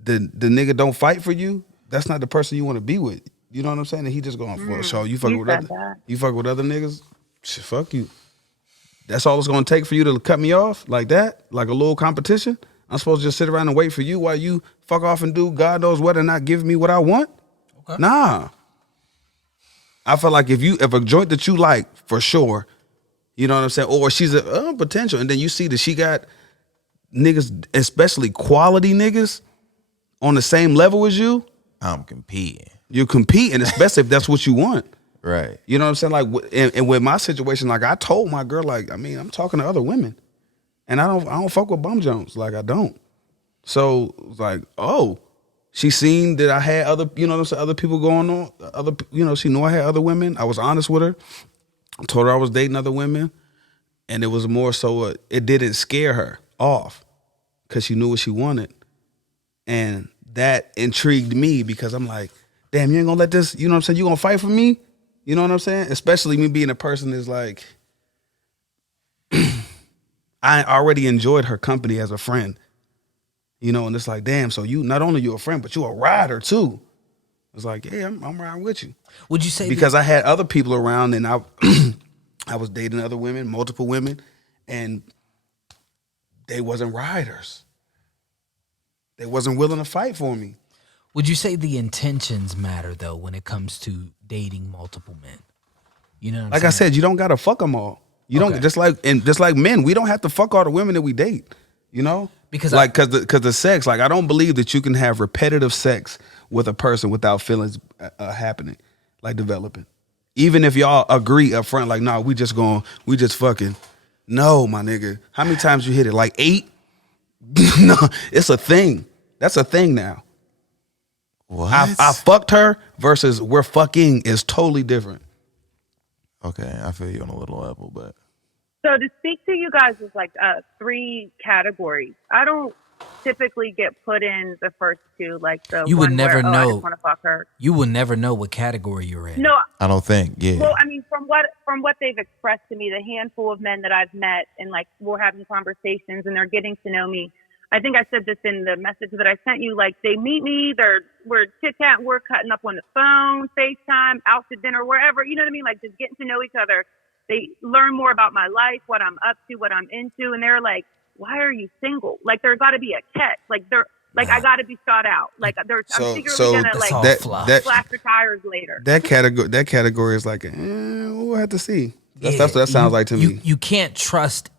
the nigga don't fight for you, that's not the person you want to be with. You know what I'm saying? And he just going for a show. You fuck with other niggas, shit, fuck you. That's all it's gonna take for you to cut me off like that, like a little competition. I'm supposed to just sit around and wait for you while you fuck off and do God knows what and not give me what I want? Okay. Nah. I feel like if a joint that you like, for sure, you know what I'm saying, or she's a potential, and then you see that she got niggas, especially quality niggas, on the same level as you, I'm competing. You're competing, especially if that's what you want. Right. You know what I'm saying? Like, and with my situation, like I told my girl, like, I mean, I'm talking to other women, and I don't fuck with bum jones. Like I don't. So it was like, oh, she seen that I had other, you know what I'm saying, other people going on, she knew I had other women. I was honest with her. I told her I was dating other women, and it was more so it didn't scare her off because she knew what she wanted, and that intrigued me because I'm like, damn, you ain't gonna let this, you know what I'm saying, you gonna fight for me? You know what I'm saying? Especially me being a person that's like, I already enjoyed her company as a friend, you know, and it's like, damn, so you, not only you a friend, but you a rider too. It's like, yeah, I'm riding with you. Would you say because I had other people around, and I I was dating other women, multiple women, and they wasn't riders. They wasn't willing to fight for me. Would you say the intentions matter though when it comes to dating multiple men? You know what I'm like saying? I said, you don't gotta fuck them all. You don't, just like men, we don't have to fuck all the women that we date. You know, because the sex, like I don't believe that you can have repetitive sex with a person without feelings happening, like developing. Even if y'all agree up front, like, nah, we just fucking. No, my nigga. How many times you hit it? Like 8? No, it's a thing. That's a thing now. What? I fucked her versus we're fucking is totally different. Okay, I feel you on a little level, but So to speak to you guys is like 3 categories. I don't typically get put in the first 2, like the You would one never where, I know. just want to fuck her. You will never know what category you're in. No, I don't think. Yeah. well, I mean, from what they've expressed to me, the handful of men that I've met and like we're having conversations and they're getting to know me. I think I said this in the message that I sent you. Like they meet me, we're chit chat, we're cutting up on the phone, FaceTime, out to dinner, wherever. You know what I mean? Like just getting to know each other. They learn more about my life, what I'm up to, what I'm into, and they're like, "Why are you single? Like there's got to be a catch. Like they're like I got to be sought out. Like I'm secretly gonna That's like all fluff. slash the tires later." That category is like, we'll have to see. That's what that sounds like to me. You can't trust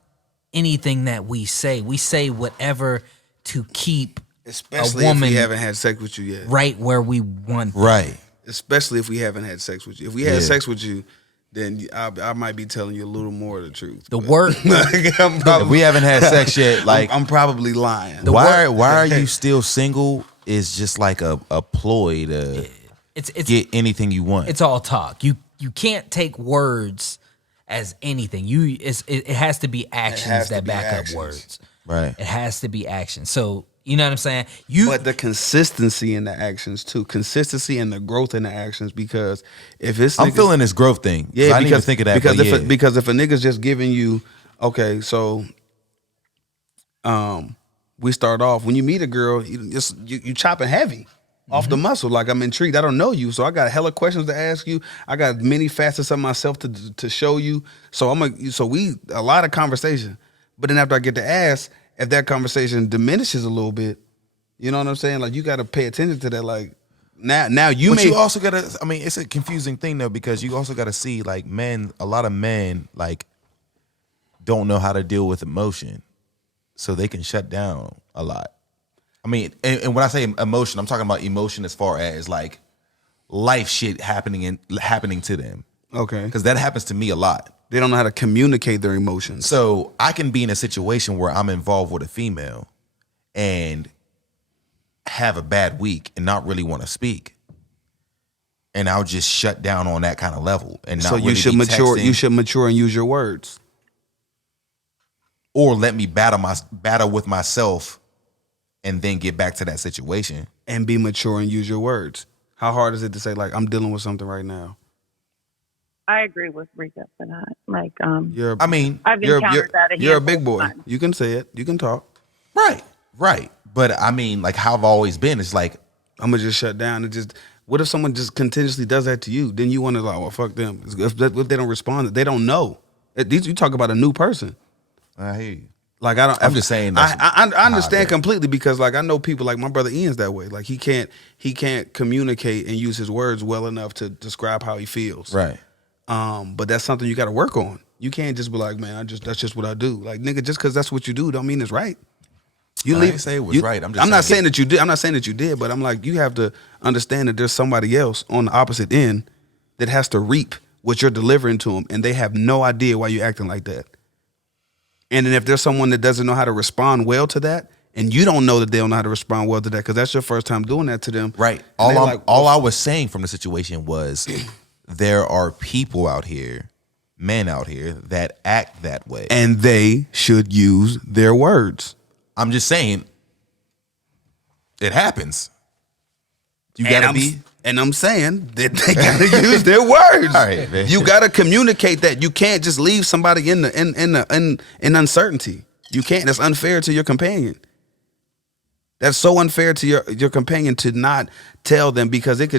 anything that we say. We say whatever to keep Especially a if woman we haven't had sex with you yet. right where we want them. Right. Especially if we haven't had sex with you. If we had sex with you, then I might be telling you a little more of the truth. The word. If we haven't had sex yet, like I'm probably lying. why are you still single is just like a ploy to It's get anything you want. It's all talk. You can't take words as anything. It has to be actions that back up words. Right. It has to be action. So you know what I'm saying? But the consistency in the actions too, consistency and the growth in the actions. Because if it's I'm feeling this growth thing. yeah, I didn't even think of that. Because if a nigga's just giving you, okay, so we start off when you meet a girl, you chopping heavy off the muscle. Like I'm intrigued. I don't know you, so I got hella questions to ask you. I got many facets of myself to show you. So we a lot of conversation. But then after I get to ask, if that conversation diminishes a little bit, you know what I'm saying? Like you got to pay attention to that. Like now you you also gotta. I mean, it's a confusing thing though because you also gotta see like a lot of men like don't know how to deal with emotion, so they can shut down a lot. I mean, and when I say emotion, I'm talking about emotion as far as like life shit happening to them. Okay. Because that happens to me a lot. They don't know how to communicate their emotions. So I can be in a situation where I'm involved with a female and have a bad week and not really want to speak. And I'll just shut down on that kind of level. And not so you really should be mature. texting, You should mature and use your words. or let me battle with myself and then get back to that situation. And be mature and use your words. How hard is it to say, like, I'm dealing with something right now? I agree with Rika for that. Like, I've You're encountered that. You're a big handful boy. of times. You can say it. You can talk. Right. But I mean, like how I've always been, it's like, I'm gonna just shut down and just. What if someone just continuously does that to you? Then you want to like, well, fuck them. If they don't respond, they don't know. You talk about a new person. I hear you. Like I don't. I'm just saying. I understand completely because like I know people like my brother Ian's that way. Like he can't communicate and use his words well enough to describe how he feels. Right. But that's something you got to work on. You can't just be like, man, that's just what I do. Like nigga, just because that's what you do, don't mean it's right. I didn't say it was right. I'm not saying that you did. I'm not saying that you did, but I'm like, you have to understand that there's somebody else on the opposite end that has to reap what you're delivering to them, and they have no idea why you're acting like that. And then if there's someone that doesn't know how to respond well to that, and you don't know that they don't know how to respond well to that, because that's your first time doing that to them. Right. All I was saying from the situation was there are people out here, men out here, that act that way. And they should use their words. I'm just saying, it happens. You gotta be. And I'm saying that they gotta use their words. All right, man. You gotta communicate that. You can't just leave somebody in uncertainty. You can't. That's unfair to your companion. That's so unfair to your companion to not tell them because it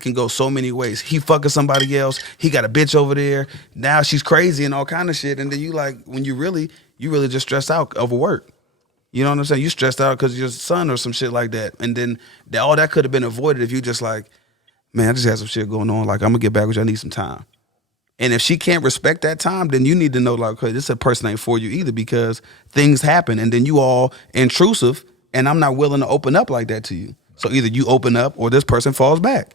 can go so many ways. He fucking somebody else. He got a bitch over there. Now she's crazy and all kind of shit. And then you like when you really just stressed out over work. You know what I'm saying? You stressed out because your son or some shit like that. And then all that could have been avoided if you just like, man, I just had some shit going on. Like, I'm going to get back with you. I need some time. And if she can't respect that time, then you need to know, like, okay, this person ain't for you either because things happen. And then you all intrusive, and I'm not willing to open up like that to you. So either you open up or this person falls back.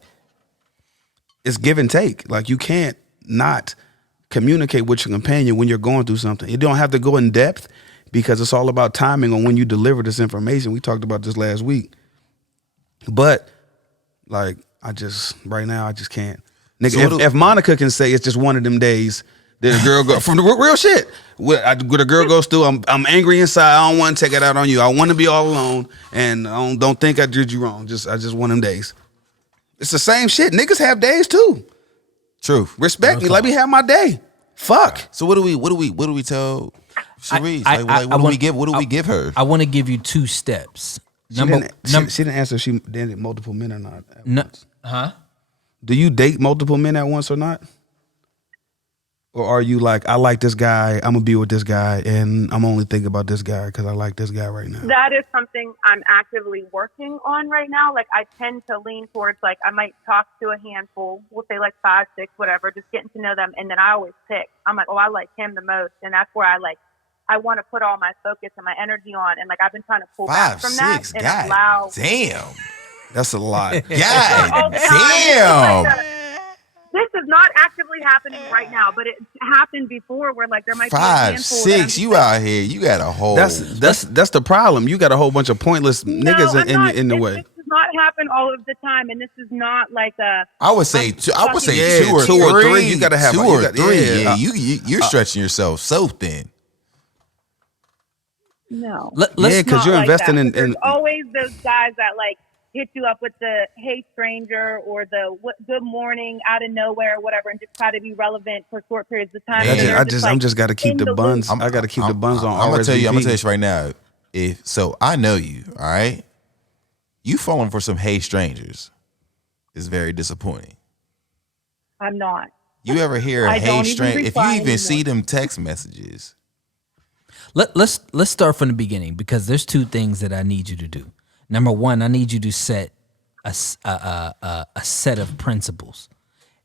It's give and take. Like, you can't not communicate with your companion when you're going through something. You don't have to go in depth, because it's all about timing on when you deliver this information. We talked about this last week. But, like, right now, I just can't. Nigga, if Monica can say it's just one of them days, Did a girl go from the real shit? When a girl goes through, I'm angry inside. I don't want to take it out on you. I want to be all alone, and I don't think I did you wrong. I just want them days. It's the same shit. Niggas have days too. True. Respect me. Let me have my day. Fuck. So what do we tell Sharice? What do we give her? I want to give you 2 steps. She didn't answer if she dated multiple men or not. Huh? Do you date multiple men at once or not? Or are you like, I like this guy, I'm going to be with this guy, and I'm only thinking about this guy because I like this guy right now? That is something I'm actively working on right now. Like, I tend to lean towards, like, I might talk to a handful. We'll say, like, 5, 6, whatever, just getting to know them. And then I always pick. I'm like, oh, I like him the most. And that's where I want to put all my focus and my energy on. And, like, I've been trying to pull 5, back from 6, that. God And allow. damn. That's a lot. God Damn. damn. This is not actively happening right now, but it happened before where, like, there might be a 5, handful 6, you out here, you got a whole. That's the problem. You got a whole bunch of pointless niggas in the way. This does not happen all of the time, and this is not like a. I would say 2. I would say Yeah, 2 or 2 or 3. 3. You gotta have 2 you or got- 3. yeah. Yeah, you're stretching yourself so thin. No. Yeah, because you're Not like investing that. in. There's always those guys that, like, hit you up with the "Hey stranger" or the "Good morning" out of nowhere or whatever, and just try to be relevant for short periods of time. Man, And they're I'm just got to keep in the the buns. loop. I got to keep the buns on. I'm gonna tell you RSVP. this right now. So I know you, all right. You falling for some hey strangers is very disappointing. I'm not. You ever hear a I hey don't even stranger? If you reply even anymore. see them text messages, Let's start from the beginning because there's 2 things that I need you to do. Number 1, I need you to set a set of principles.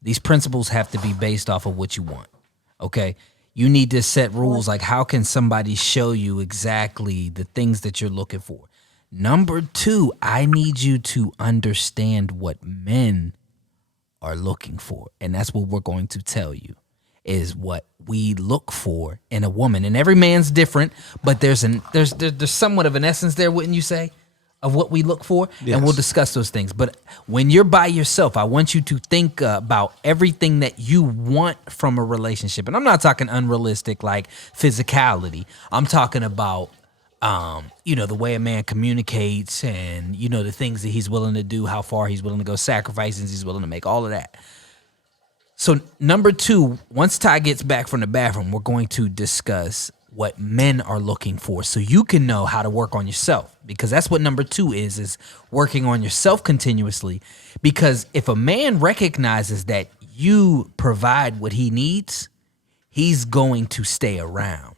These principles have to be based off of what you want. Okay, you need to set rules like how can somebody show you exactly the things that you're looking for. Number 2, I need you to understand what men are looking for, and that's what we're going to tell you. Is what we look for in a woman, and every man's different, but there's somewhat of an essence there, wouldn't you say, of what we look for? Yes. And we'll discuss those things. But when you're by yourself, I want you to think about everything that you want from a relationship, and I'm not talking unrealistic like physicality. I'm talking about the way a man communicates, and the things that he's willing to do, how far he's willing to go, sacrifices he's willing to make, all of that. So number 2, once Ty gets back from the bathroom, we're going to discuss what men are looking for so you can know how to work on yourself, because that's what number 2 is working on yourself continuously. Because if a man recognizes that you provide what he needs, he's going to stay around.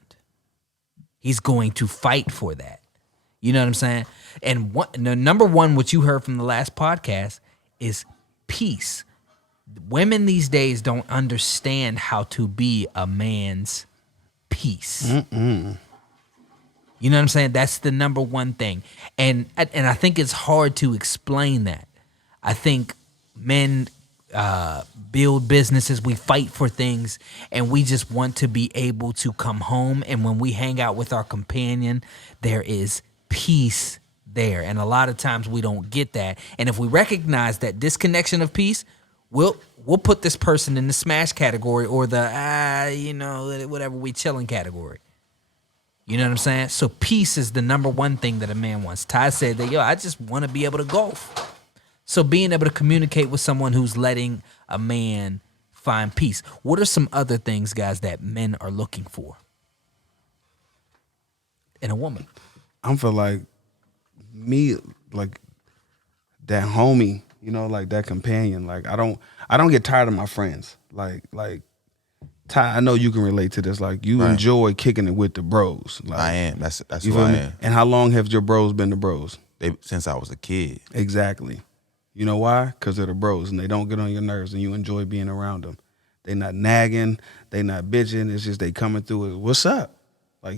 He's going to fight for that. You know what I'm saying? And number 1, what you heard from the last podcast is peace. Women these days don't understand how to be a man's peace. You know what I'm saying? That's the number 1 thing. And I think it's hard to explain that. I think men build businesses, we fight for things, and we just want to be able to come home. And when we hang out with our companion, there is peace there. And a lot of times we don't get that. And if we recognize that disconnection of peace, we'll put this person in the smash category or the whatever we chilling category. You know what I'm saying? So peace is the number 1 thing that a man wants. Ty said that, I just want to be able to golf. So being able to communicate with someone who's letting a man find peace. What are some other things, guys, that men are looking for in a woman? I feel like me, like that homie, like that companion. Like I don't get tired of my friends. Like Ty, I know you can relate to this. Like you enjoy kicking it with the bros. Like, I am. That's you who I feel me? am. And how long have your bros been the bros? Since I was a kid. Exactly. You know why? Because they're the bros and they don't get on your nerves and you enjoy being around them. They not nagging, they not bitching. It's just they coming through it. What's up? Like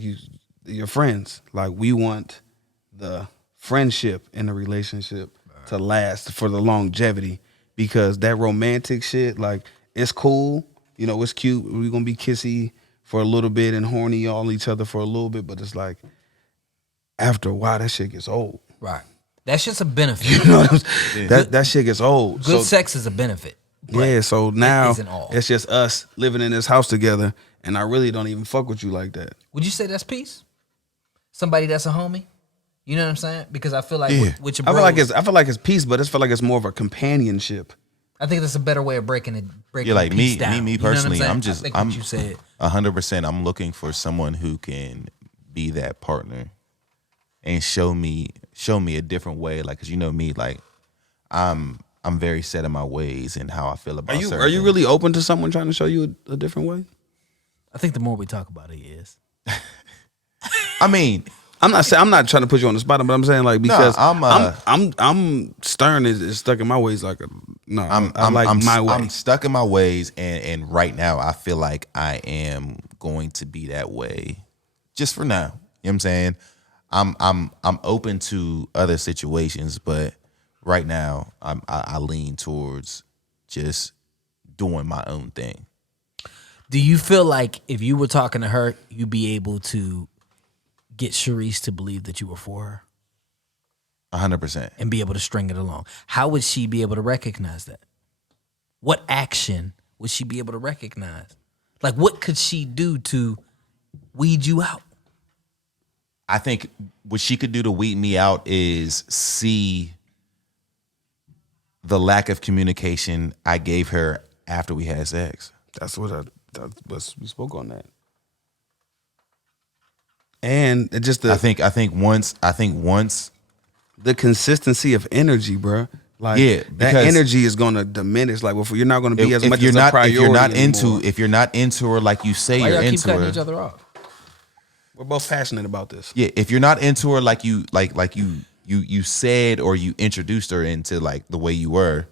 your friends. Like we want the friendship in the relationship to last for the longevity, because that romantic shit, like it's cool, it's cute. We're gonna be kissy for a little bit and horny all each other for a little bit, but it's like after a while that shit gets old. Right. That's just a benefit. You know what I'm saying? That shit gets old. Good sex is a benefit. Yeah, so now isn't all. it's just us living in this house together, and I really don't even fuck with you like that. Would you say that's peace? Somebody that's a homie? You know what I'm saying? Because I feel like Yeah. with your I bros, feel like it's peace, but I feel like it's more of a companionship. I think that's a better way of breaking Yeah, like the peace me down. You know what personally, saying? I'm just, I think I'm what you said. 100%. I'm looking for someone who can be that partner and show me a different way. Like, cause you know me, like I'm very set in my ways and how I feel about. Are you certain things. really open to someone trying to show you a different way? I think the more we talk about it, is. I mean, I'm not trying to put you on the spot, but I'm saying like because I'm stern is stuck in my ways like I like my way. I'm stuck in my ways, and right now I feel like I am going to be that way, just for now. You know what I'm saying? I'm open to other situations, but right now I lean towards just doing my own thing. Do you feel like if you were talking to her, you'd be able to get Sharice to believe that you were for her 100%. and be able to string it along? How would she be able to recognize that? What action would she be able to recognize? Like, what could she do to weed you out? I think what she could do to weed me out is see the lack of communication I gave her after we had sex. We spoke on that. And it just I think once the consistency of energy, bro. Like Yeah, that because- energy is gonna diminish. Like, well, you're not gonna be as much you're as not a priority. if you're not into her like you say Why you're y'all keep into cutting her. each other off? We're both passionate about this. Yeah, if you're not into her like you you said or you introduced her into like the way you were,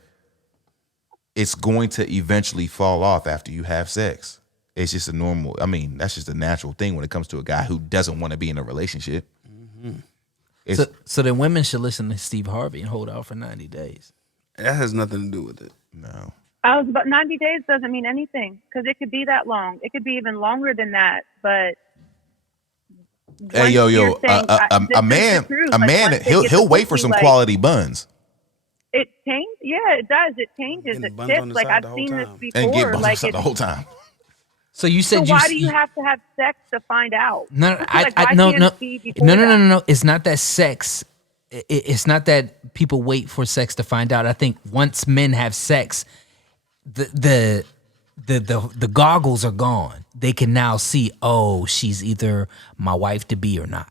it's going to eventually fall off after you have sex. It's just that's just a natural thing when it comes to a guy who doesn't want to be in a relationship. Mm-hmm. So then women should listen to Steve Harvey and hold out for 90 days. That has nothing to do with it. No. I was about 90 days doesn't mean anything because it could be that long. It could be even longer than that. But Hey, yo, once you're saying, a this is man, the truth. a Like, man, once they get he'll the wait for pussy, some like, quality buns It changes. Yeah, it does. It changes. Getting It buns on shifts. the Like side I've the whole seen this time. before. and get buns like the whole time. So you So said why do you have to have sex to find out? No, Like, why no, can't no, it be before no, no, no, that? no, no. It's not that sex. It's not that people wait for sex to find out. I think once men have sex, the goggles are gone. They can now see, oh, she's either my wife to be or not.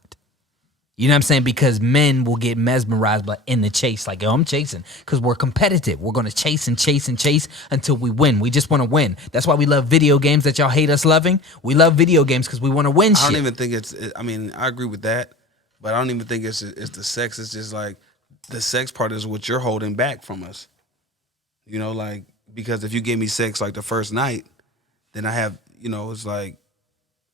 You know what I'm saying? Because men will get mesmerized by in the chase, like, yo, I'm chasing. Because we're competitive. We're going to chase and chase and chase until we win. We just want to win. That's why we love video games that y'all hate us loving. We love video games because we want to win I shit. don't even think I mean, I agree with that, but I don't even think it's the sex. It's just like the sex part is what you're holding back from us. You know, like, because if you gave me sex like the first night, then I have, it's like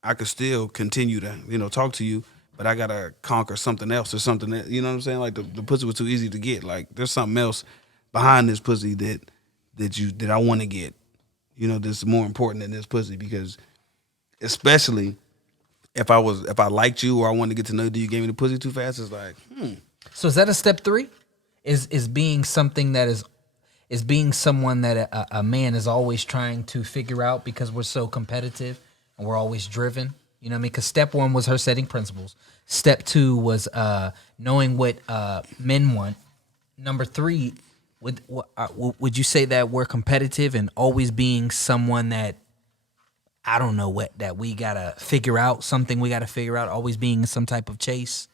I could still continue to, talk to you, but I gotta conquer something else or something that, you know what I'm saying? Like the pussy was too easy to get. Like there's something else behind this pussy that I want to get. That's more important than this pussy, because especially if I liked you or I wanted to get to know you, you gave me the pussy too fast. It's like, So is that a step 3? Is being something that is being someone that a man is always trying to figure out because we're so competitive and we're always driven. You know what I mean? Because step 1 was her setting principles. Step 2 was knowing what men want. Number 3, would you say that we're competitive and always being someone that, I don't know, what that we gotta figure out, something we gotta figure out, always being some type of chase?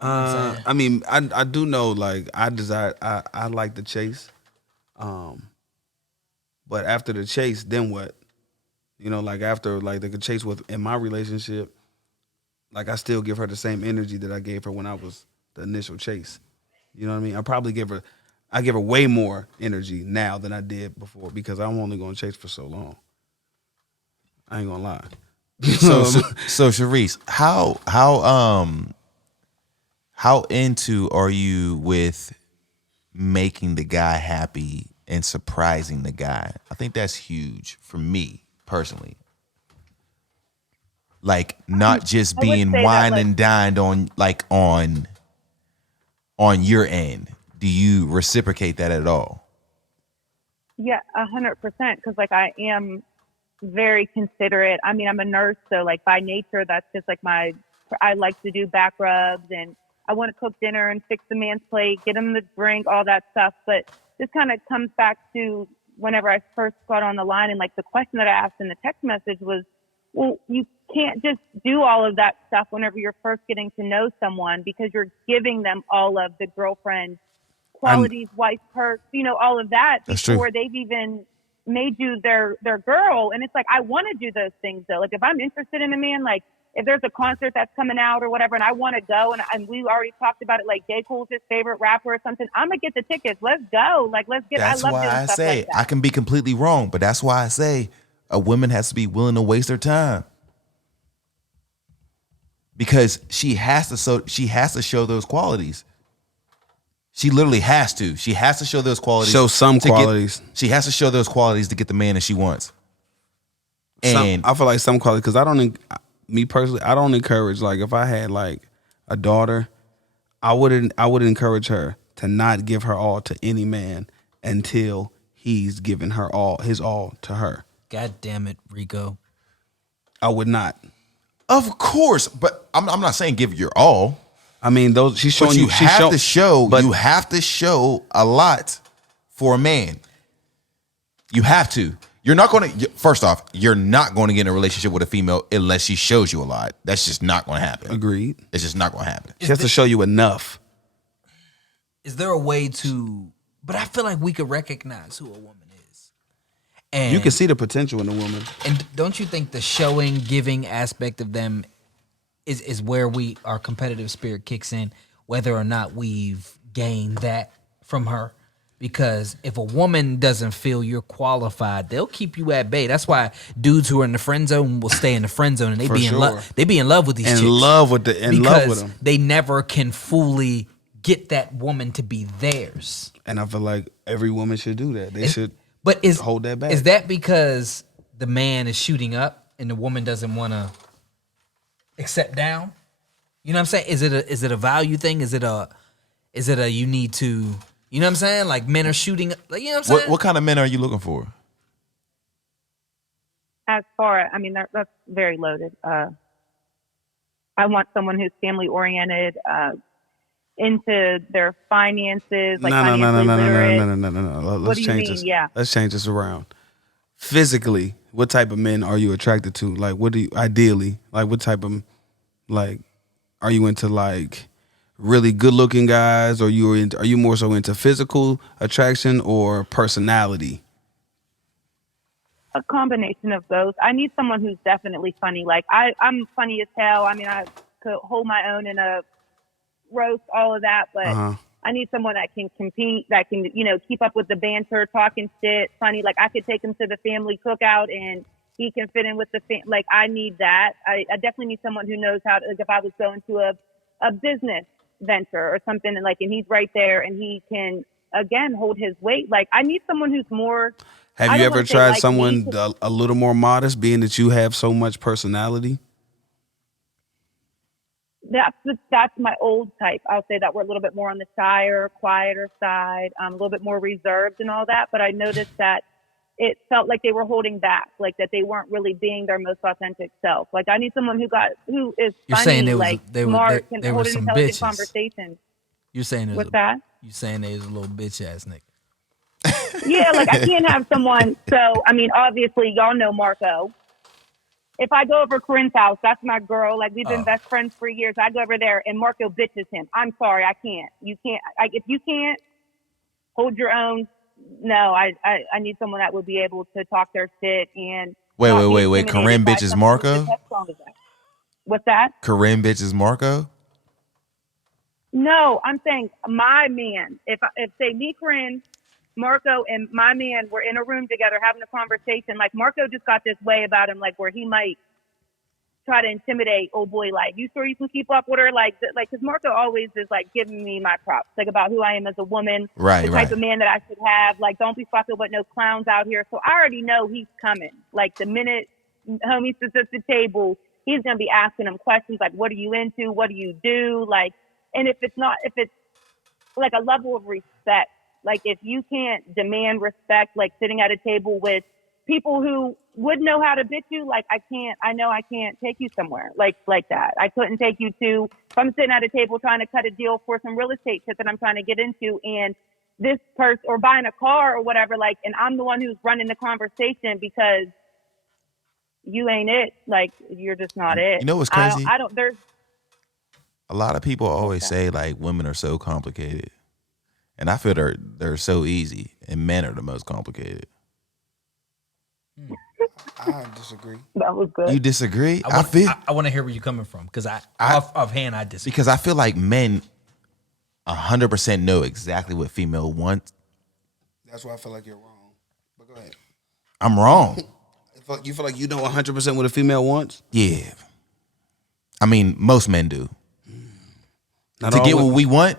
I mean, I do know, like, I like the chase. But after the chase, then what? Like after like the chase with in my relationship, like I still give her the same energy that I gave her when I was the initial chase. You know what I mean? I give her way more energy now than I did before, because I'm only gonna chase for so long. I ain't gonna lie. So Sharice, how into are you with making the guy happy and surprising the guy? I think that's huge for me personally. Like not just I would being say that, wine like- and dined on your end. Do you reciprocate that at all? Yeah, 100%. Because like I am very considerate. I mean, I'm a nurse, so like by nature, that's just like I like to do back rubs and I want to cook dinner and fix the man's plate, get him the drink, all that stuff. But this kind of comes back to whenever I first got on the line and like the question that I asked in the text message was, well, you can't just do all of that stuff whenever you're first getting to know someone because you're giving them all of the girlfriend qualities, wife perks, all of that That's true. before they've even made you their girl. And it's like I want to do those things though. Like if I'm interested in a man, like if there's a concert that's coming out or whatever, and I want to go, and we already talked about it, like J. Cole's his favorite rapper or something, I'm gonna get the tickets. Let's go. Like let's get. That's I love why doing I stuff say like that. I can be completely wrong, but that's why I say a woman has to be willing to waste her time because she has to show those qualities. She literally has to. She has to show those qualities. Show some qualities. She has to show those qualities to get the man that she wants. And I feel like some qualities, because me personally, I don't encourage, like if I had like a daughter, I would encourage her to not give her all to any man until he's given her his all to her. God damn it, Rico. I would not. of course, but I'm not saying give your all. I mean, she's showing But you have to show. but You have to show a lot for a man. You have to. You're not going to. First off, you're not going to get in a relationship with a female unless she shows you a lot. That's just not going to happen. Agreed. It's just not going to happen. She has to show you enough. Is there a way to? But I feel like we could recognize who a woman is. And You can see the potential in a woman. And don't you think the showing, giving aspect of them is where our competitive spirit kicks in, whether or not we've gained that from her? Because if a woman doesn't feel you're qualified, they'll keep you at bay. That's why dudes who are in the friend zone will stay in the friend zone, and they For be in sure. love. They be in love with these chicks. In love with them. They never can fully get that woman to be theirs. And I feel like every woman should do that. They should hold that back. Is that because the man is shooting up and the woman doesn't want to accept down? You know what I'm saying? Is it a value thing? Is it a you need to, you know what I'm saying? Like men are shooting, like, you know what I'm saying? What kind of men are you looking for? As far, I mean, that's very loaded. I want someone who's family oriented, into their finances, like financially literate. No. What do you mean? Yeah. Let's change this around. Physically, what type of men are you attracted to? Like, what do you ideally like? What type of are you into? Like, really good looking guys, or are you more so into physical attraction or personality? A combination of both. I need someone who's definitely funny. Like I'm funny as hell. I mean, I could hold my own in a roast, all of that, but I need someone that can compete, that can, keep up with the banter, talking shit, funny. Like I could take him to the family cookout and he can fit in with the like I need that. I definitely need someone who knows how to, like if I was going to a business venture or something, and he's right there and he can again hold his weight. Like I need someone who's more. Have you ever tried someone a little more modest, being that you have so much personality? That's my old type. I'll say that we're a little bit more on the shyer, quieter side, a little bit more reserved and all that. But I noticed that it felt like they were holding back, like that they weren't really being their most authentic self. Like I need someone who is You're funny, saying smart, can hold an some intelligent bitches. conversation. You're saying What's that? You're saying they was a little bitch ass nigga. Yeah, like I can't have someone. So I mean, obviously, y'all know Marco. If I go over Corinne's house, that's my girl. Like we've been best friends for years. I go over there and Marco bitches him. I'm sorry, I can't. You can't. If you can't hold your own, no. I need someone that would be able to talk their shit and. Wait. Corinne bitches Marco? What's that? Corinne bitches Marco? No, I'm saying my man. If say me, Corinne, Marco, and my man were in a room together having a conversation, like Marco just got this way about him, like where he might try to intimidate old boy, like, you sure you can keep up with her? Like, because Marco always is like giving me my props, like about who I am as a woman, the type of man that I should have. Like, don't be fucking with no clowns out here. So I already know he's coming. Like the minute homie sits at the table, he's gonna be asking him questions like, what are you into? What do you do? Like, and if it's like a level of respect Like, if you can't demand respect, like sitting at a table with people who would know how to bitch you, like, I know I can't take you somewhere like that. I couldn't take you to, if I'm sitting at a table trying to cut a deal for some real estate shit that I'm trying to get into, and this person, or buying a car or whatever, like, and I'm the one who's running the conversation because you ain't it. Like, you're just not it. You know what's crazy? There's A lot of people always say like women are so complicated, and I feel they're so easy, and men are the most complicated. I disagree. that was good. You disagree? I want to hear where you're coming from because offhand I disagree. Because I feel like men 100% know exactly what female wants. That's why I feel like you're wrong. But go ahead. I'm wrong. You feel like you know 100% what a female wants? Yeah. I mean, most men do. Not To all get what women. we want,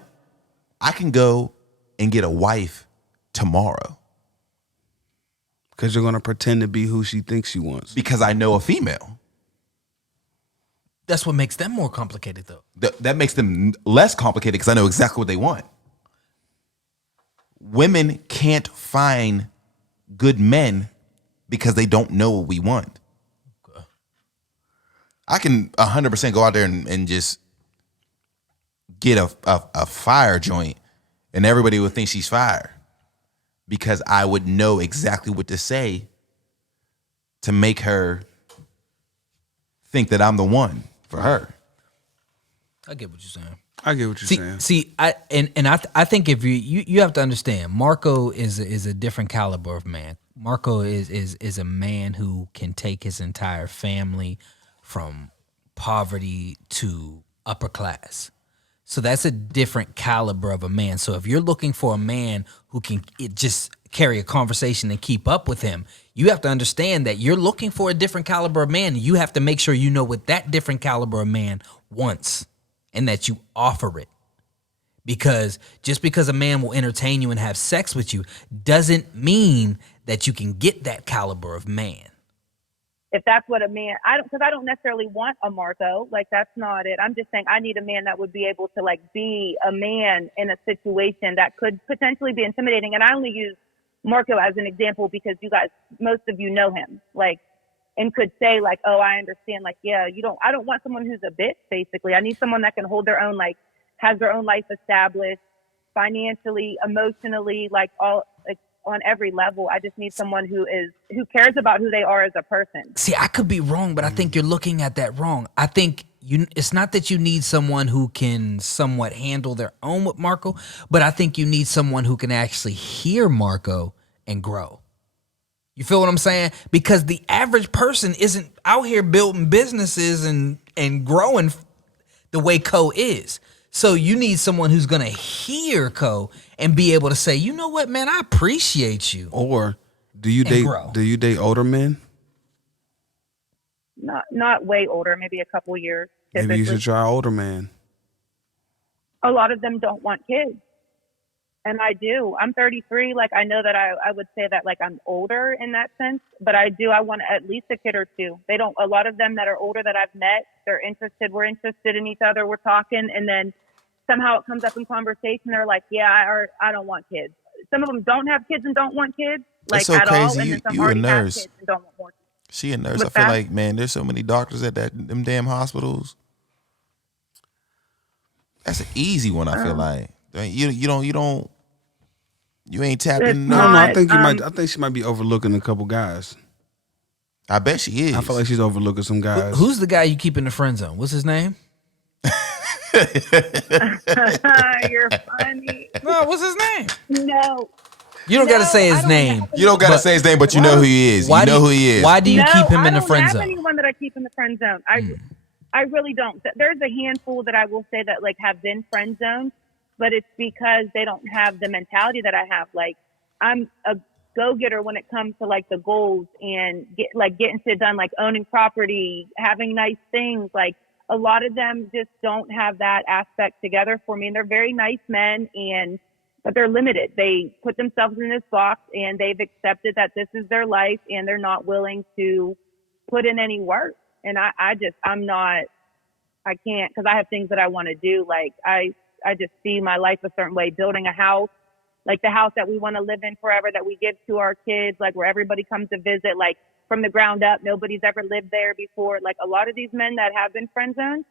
I can go and get a wife tomorrow Because you're going to pretend to be who she thinks she wants. because I know a female. That's what makes them more complicated, though. That makes them less complicated because I know exactly what they want. Women can't find good men because they don't know what we want. Okay. I can 100% go out there and just get a fire joint, and everybody would think she's fire because I would know exactly what to say to make her think that I'm the one for her. I get what you're saying. I get what you're saying. See, I think if you have to understand, Marco is a different caliber of man. Marco is a man who can take his entire family from poverty to upper class. So that's a different caliber of a man. So if you're looking for a man who can just carry a conversation and keep up with him, you have to understand that you're looking for a different caliber of man. You have to make sure you know what that different caliber of man wants and that you offer it. Because just because a man will entertain you and have sex with you doesn't mean that you can get that caliber of man. If that's what a man, because I don't necessarily want a Marco. Like, that's not it. I'm just saying I need a man that would be able to, like, be a man in a situation that could potentially be intimidating. And I only use Marco as an example because you guys, most of you know him, like, and could say, like, oh, I understand. Like, yeah, I don't want someone who's a bitch, basically. I need someone that can hold their own, like, has their own life established financially, emotionally, like, all, like, on every level. I just need someone who cares about who they are as a person. See, I could be wrong, but I think you're looking at that wrong. I think it's not that you need someone who can somewhat handle their own with Marco, but I think you need someone who can actually hear Marco and grow. You feel what I'm saying? Because the average person isn't out here building businesses and growing the way Co is. So you need someone who's going to hear Co and be able to say, you know what, man, I appreciate you. Or do you date older men? Not way older, maybe a couple years. Typically. Maybe you should try older man. A lot of them don't want kids. And I do. I'm 33. Like, I know that I would say that, like, I'm older in that sense, but I want at least a kid or two. A lot of them that are older that I've met, they're interested. We're interested in each other. We're talking. And then somehow it comes up in conversation. They're like, yeah, I don't want kids. Some of them don't have kids and don't want kids, like, so at crazy. all. And then some You a already have nurse. kids and don't want more kids. She a nurse. What's I feel that? like, man, there's so many doctors at them damn hospitals. That's an easy one. I feel like you ain't tapped in. No, No, I think I think she might be overlooking a couple guys. I bet she is. I feel like she's overlooking some guys. Who's the guy you keep in the friend zone? What's his name? You're funny. No, what's his name? No. You don't got to say his name. You don't gotta say his name, but you know who he is. You know who he is. Why do you keep him in the friend I don't zone? have anyone that I keep in the friend zone. I really don't. There's a handful that I will say that, like, have been friend zoned, but it's because they don't have the mentality that I have. Like, I'm a go-getter when it comes to, like, the goals and getting shit done, like owning property, having nice things. Like, a lot of them just don't have that aspect together for me. And they're very nice men, but they're limited. They put themselves in this box and they've accepted that this is their life and they're not willing to put in any work. And I can't, because I have things that I want to do. Like, I just see my life a certain way, building a house, like the house that we want to live in forever, that we give to our kids, like where everybody comes to visit, like from the ground up. Nobody's ever lived there before. Like a lot of these men that have been friend zoned,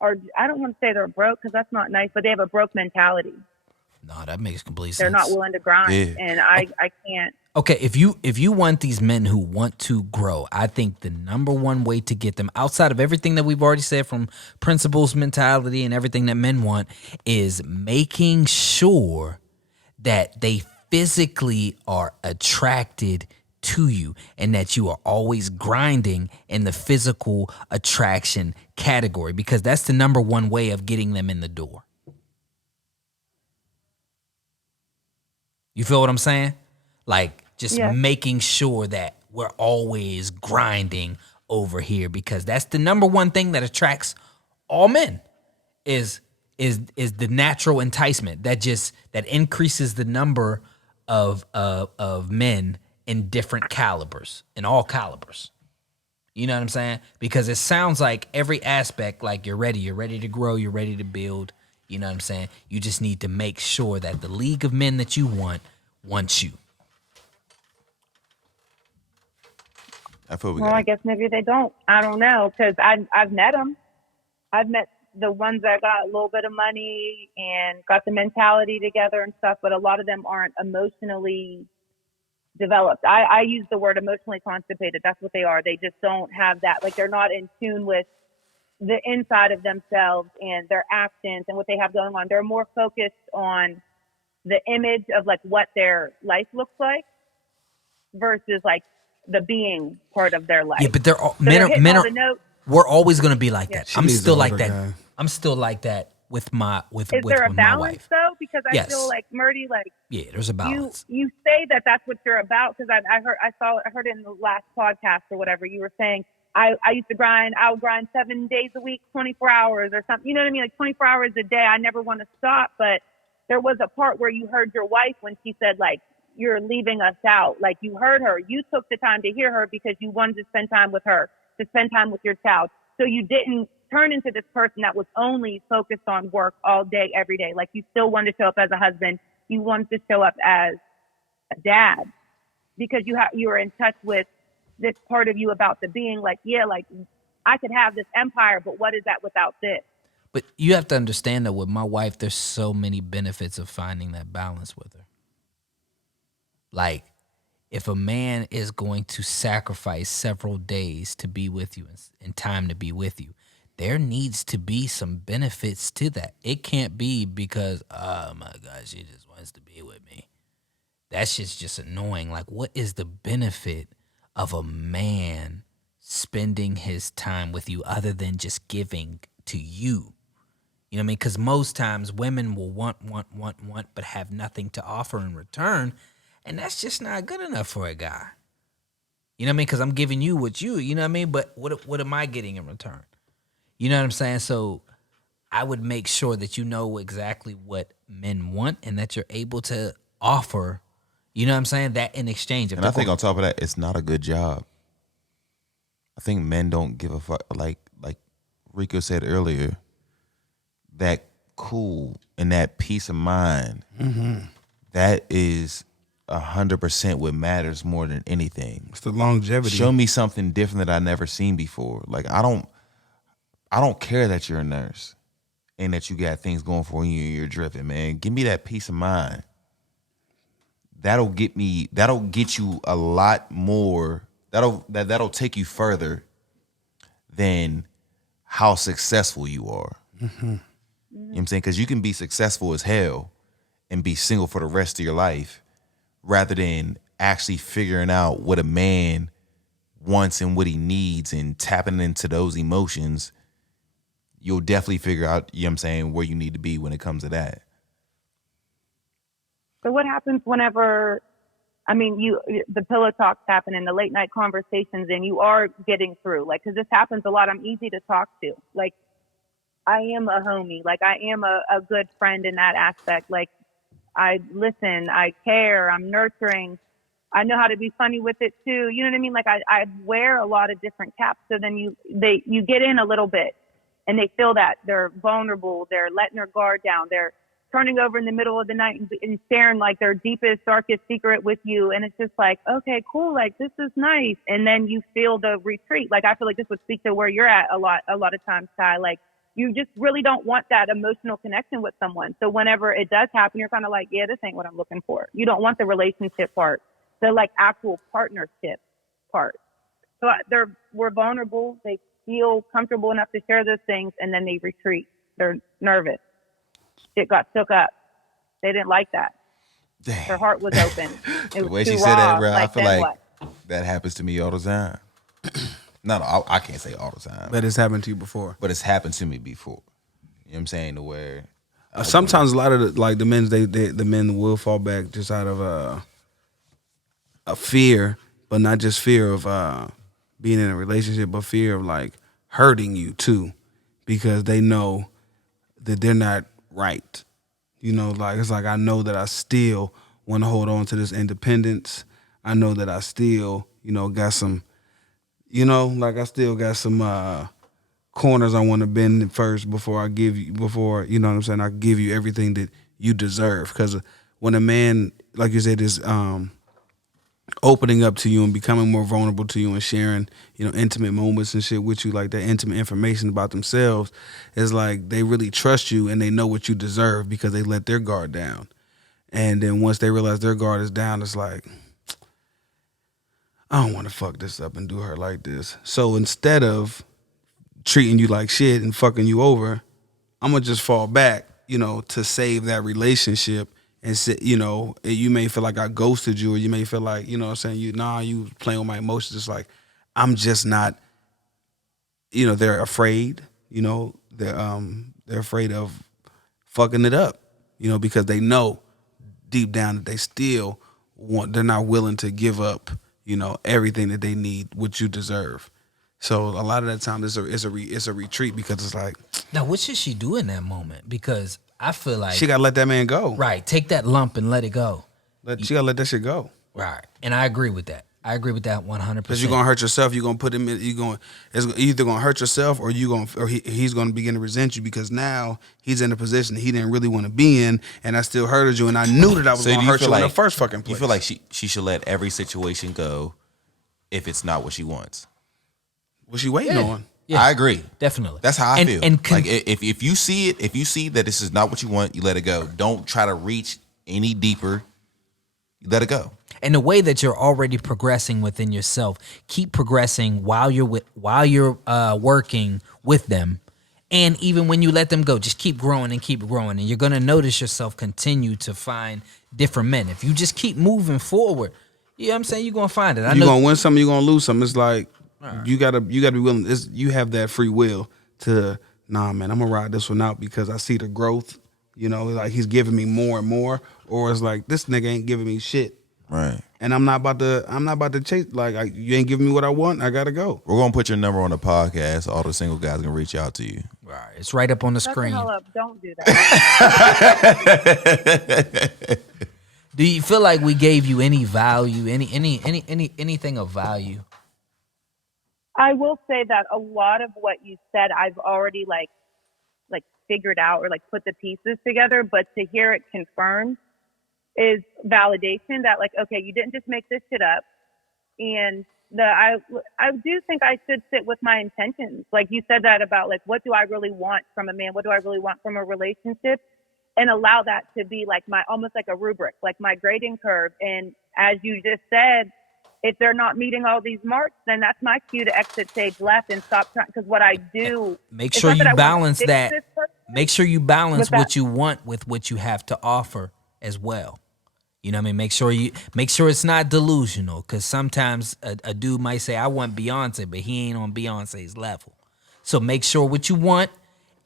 or I don't want to say they're broke because that's not nice, but they have a broke mentality. No, that makes complete sense. They're not willing to grind, and I can't. Okay, if you want these men who want to grow, I think the number one way to get them, outside of everything that we've already said from principles, mentality, and everything that men want, is making sure that they physically are attracted to you and that you are always grinding in the physical attraction category, because that's the number one way of getting them in the door. You feel what I'm saying? Like, just making sure that we're always grinding over here, because that's the number one thing that attracts all men is the natural enticement that increases the number of men in different calibers, in all calibers. You know what I'm saying? Because it sounds like every aspect, like you're ready to grow, you're ready to build. You know what I'm saying? You just need to make sure that the league of men that you wants you. I guess maybe they don't. I don't know, because I've met them. I've met the ones that got a little bit of money and got the mentality together and stuff, but a lot of them aren't emotionally developed. I use the word emotionally constipated. That's what they are. They just don't have that. Like, they're not in tune with the inside of themselves and their actions and what they have going on. They're more focused on the image of like what their life looks like versus like the being part of their life. Yeah, but they're all, so men are we're always going to be like that. I'm still like that. Guy. I'm still like that with my with Is with there a with balance my wife. though? Because I feel like Murdy, like there's a balance. You say that that's what you're about, because I heard in the last podcast or whatever you were saying. I used to grind. I would grind 7 days a week, 24 hours or something. You know what I mean? Like 24 hours a day. I never want to stop. But there was a part where you heard your wife when she said like, "You're leaving us out." Like, you heard her. You took the time to hear her because you wanted to spend time with her, to spend time with your child. So you didn't turn into this person that was only focused on work all day, every day. Like, you still wanted to show up as a husband. You wanted to show up as a dad, because you were in touch with this part of you about the being like, like I could have this empire, but what is that without this? But you have to understand that with my wife, there's so many benefits of finding that balance with her. Like, if a man is going to sacrifice several days to be with you and time to be with you, there needs to be some benefits to that. It can't be because, oh my gosh, she just wants to be with me. That shit's just annoying. Like, what is the benefit of a man spending his time with you other than just giving to you? You know what I mean? Because most times women will want, but have nothing to offer in return. And that's just not good enough for a guy. You know what I mean? Because I'm giving you what you know what I mean? But what am I getting in return? You know what I'm saying? So I would make sure that you know exactly what men want and that you're able to offer, you know what I'm saying, that in exchange. And I think on top of that, it's not a good job. I think men don't give a fuck. Like Rico said earlier, that cool and that peace of mind, that is 100% what matters more than anything. It's the longevity. Show me something different that I never seen before. Like, I don't care that you're a nurse and that you got things going for you and you're driven, man. Give me that peace of mind. That'll get you a lot more. That'll take you further than how successful you are. Mm-hmm. You know what I'm saying? Because you can be successful as hell and be single for the rest of your life, rather than actually figuring out what a man wants and what he needs and tapping into those emotions. You'll definitely figure out, you know what I'm saying, where you need to be when it comes to that. So what happens whenever, the pillow talks happen and the late night conversations and you are getting through, like, cause this happens a lot. I'm easy to talk to. Like, I am a homie. Like, I am a good friend in that aspect. Like, I listen, I care, I'm nurturing. I know how to be funny with it too. You know what I mean? Like, I wear a lot of different caps. So then you get in a little bit and they feel that they're vulnerable. They're letting their guard down. They're turning over in the middle of the night and sharing like their deepest, darkest secret with you. And it's just like, okay, cool. Like, this is nice. And then you feel the retreat. Like, I feel like this would speak to where you're at a lot of times, Ty. Like, you just really don't want that emotional connection with someone. So whenever it does happen, you're kind of like, yeah, this ain't what I'm looking for. You don't want the relationship part, the like actual partnership part. So we're vulnerable. They feel comfortable enough to share those things, and then they retreat. They're nervous. Shit got shook up. They didn't like that. Dang. Their heart was open. It The way was she too said that, raw. bro, I feel then like what? that happens to me all the time. No, I can't say all the time, But it's happened to you before. but it's happened to me before. You know what I'm saying? To where Sometimes a lot of the men the men will fall back just out of a fear, but not just fear of being in a relationship, but fear of like hurting you too, because they know that they're not right. You know, like it's like I know that I still want to hold on to this independence. I know that I still, got some, like I still got some corners I want to bend first before I give you, you know what I'm saying, I give you everything that you deserve. Because when a man, like you said, is opening up to you and becoming more vulnerable to you and sharing, intimate moments and shit with you, like that intimate information about themselves, is like they really trust you and they know what you deserve because they let their guard down. And then once they realize their guard is down, it's like, I don't want to fuck this up and do her like this. So instead of treating you like shit and fucking you over, I'm gonna just fall back, to save that relationship. And say, you may feel like I ghosted you, or you may feel like, what I'm saying, you playing with my emotions. It's like, I'm just not, they're afraid, they're afraid of fucking it up, because they know deep down that they still they're not willing to give up, everything that they need, what you deserve. So a lot of that time it's a retreat, because it's like, Now, what should she do in that moment? Because I feel like she gotta let that man go. right, take that lump and let it go. She gotta let that shit go. Right, and I agree with that. I agree with that 100%. Because you're gonna hurt yourself. You're gonna put him in. It's either gonna hurt yourself, or he's gonna begin to resent you, because now he's in a position that he didn't really want to be in, and I still hurted you, and I knew that I was So gonna do you hurt feel you in like- the first fucking place. you feel like she should let every situation go if it's not what she wants. What's she waiting on? Yeah, I agree. definitely. That's how I feel. And if you see it, if you see that this is not what you want, you let it go. Don't try to reach any deeper. You let it go. And the way that you're already progressing within yourself, keep progressing while you're working with them, and even when you let them go, just keep growing, and you're gonna notice yourself continue to find different men. If you just keep moving forward, you know what I'm saying, you're gonna find it. You're gonna win some, you're gonna lose some. It's like you gotta be willing. You have that free will to, nah, man, I'm gonna ride this one out because I see the growth. Like he's giving me more and more, or it's like this nigga ain't giving me shit. Right. And I'm not about to chase. Like, you ain't giving me what I want. I gotta go. We're gonna put your number on the podcast. All the single guys gonna reach out to you. Right, it's right up on the Shut the screen. hell up. Don't do that. Do you feel like we gave you any value, anything of value? I will say that a lot of what you said, I've already like figured out or like put the pieces together, but to hear it confirmed is validation that like, okay, you didn't just make this shit up. And I do think I should sit with my intentions. Like you said that about like, what do I really want from a man? What do I really want from a relationship? And allow that to be like almost like a rubric, like my grading curve. And as you just said, if they're not meeting all these marks, then that's my cue to exit stage left and stop trying. Because what I do, Make it's sure not you that I want to balance fix that. this person, Make sure you balance With what that- you want with what you have to offer as well. You know what I mean? Make sure it's not delusional, because sometimes a dude might say, I want Beyonce, but he ain't on Beyonce's level. So make sure what you want,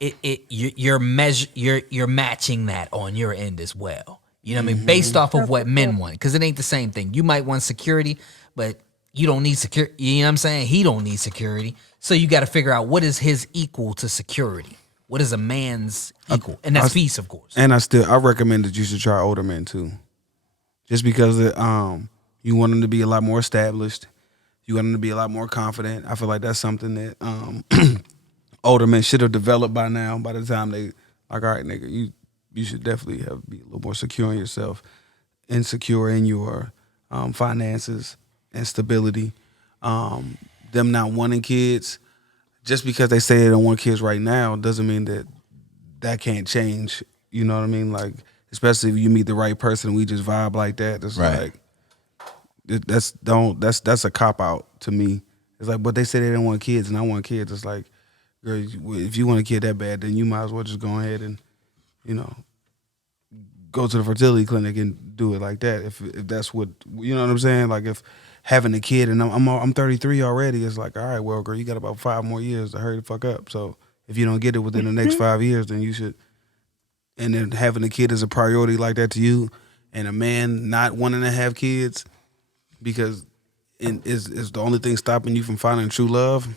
you're matching that on your end as well. You know what I mean? Based off of what men want, because it ain't the same thing. You might want security, but you don't need security. You know what I'm saying? He don't need security. So you got to figure out what is his equal to security. What is a man's equal? And that's peace, of course. And I recommend that you should try older men too, just because you want them to be a lot more established. You want them to be a lot more confident. I feel like that's something that older men should have developed by now. By the time they like, all right, nigga, you should definitely be a little more secure in yourself, insecure in your finances and stability. Them not wanting kids, just because they say they don't want kids right now, doesn't mean that can't change. You know what I mean? Like, especially if you meet the right person, we just vibe like that. It's Right. like that's a cop out to me. It's like, but they say they don't want kids, and I want kids. It's like, girl, if you want a kid that bad, then you might as well just go ahead and, you know, go to the fertility clinic and do it like that. If that's what, you know what I'm saying? Like, if having a kid and I'm 33 already, it's like, all right, well, girl, you got about 5 more years to hurry the fuck up. So if you don't get it within the next 5 years, then you should. And then having a kid is a priority like that to you, and a man not wanting to have kids because is the only thing stopping you from finding true love.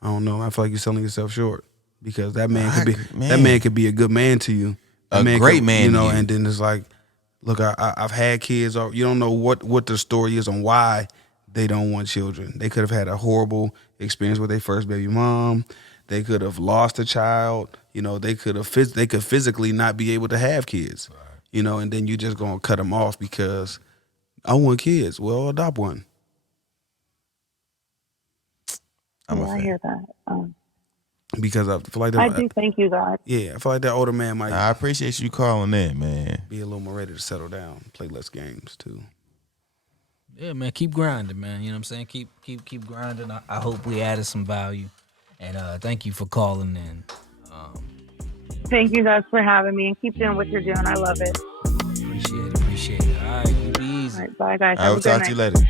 I don't know. I feel like you're selling yourself short, because that man could be that man could be a good man to you, A great man you to know. you. And then it's like, look, I've had kids. Or you don't know what the story is on why they don't want children. They could have had a horrible experience with their first baby mom. They could have lost a child. You know, they could physically not be able to have kids. Right. You know, and then you just gonna cut them off because I want kids. Well, adopt one. I hear that. Because I feel like I do thank you, guys. Yeah, I feel like that older man might. I appreciate you calling in, man. Be a little more ready to settle down, play less games too. Yeah, man, keep grinding, man. You know what I'm saying? Keep grinding. I hope we added some value, and thank you for calling in. Thank you guys for having me, and keep doing what you're doing. I love it. Appreciate it. All right, you be easy. All right, bye guys. I will talk to you later.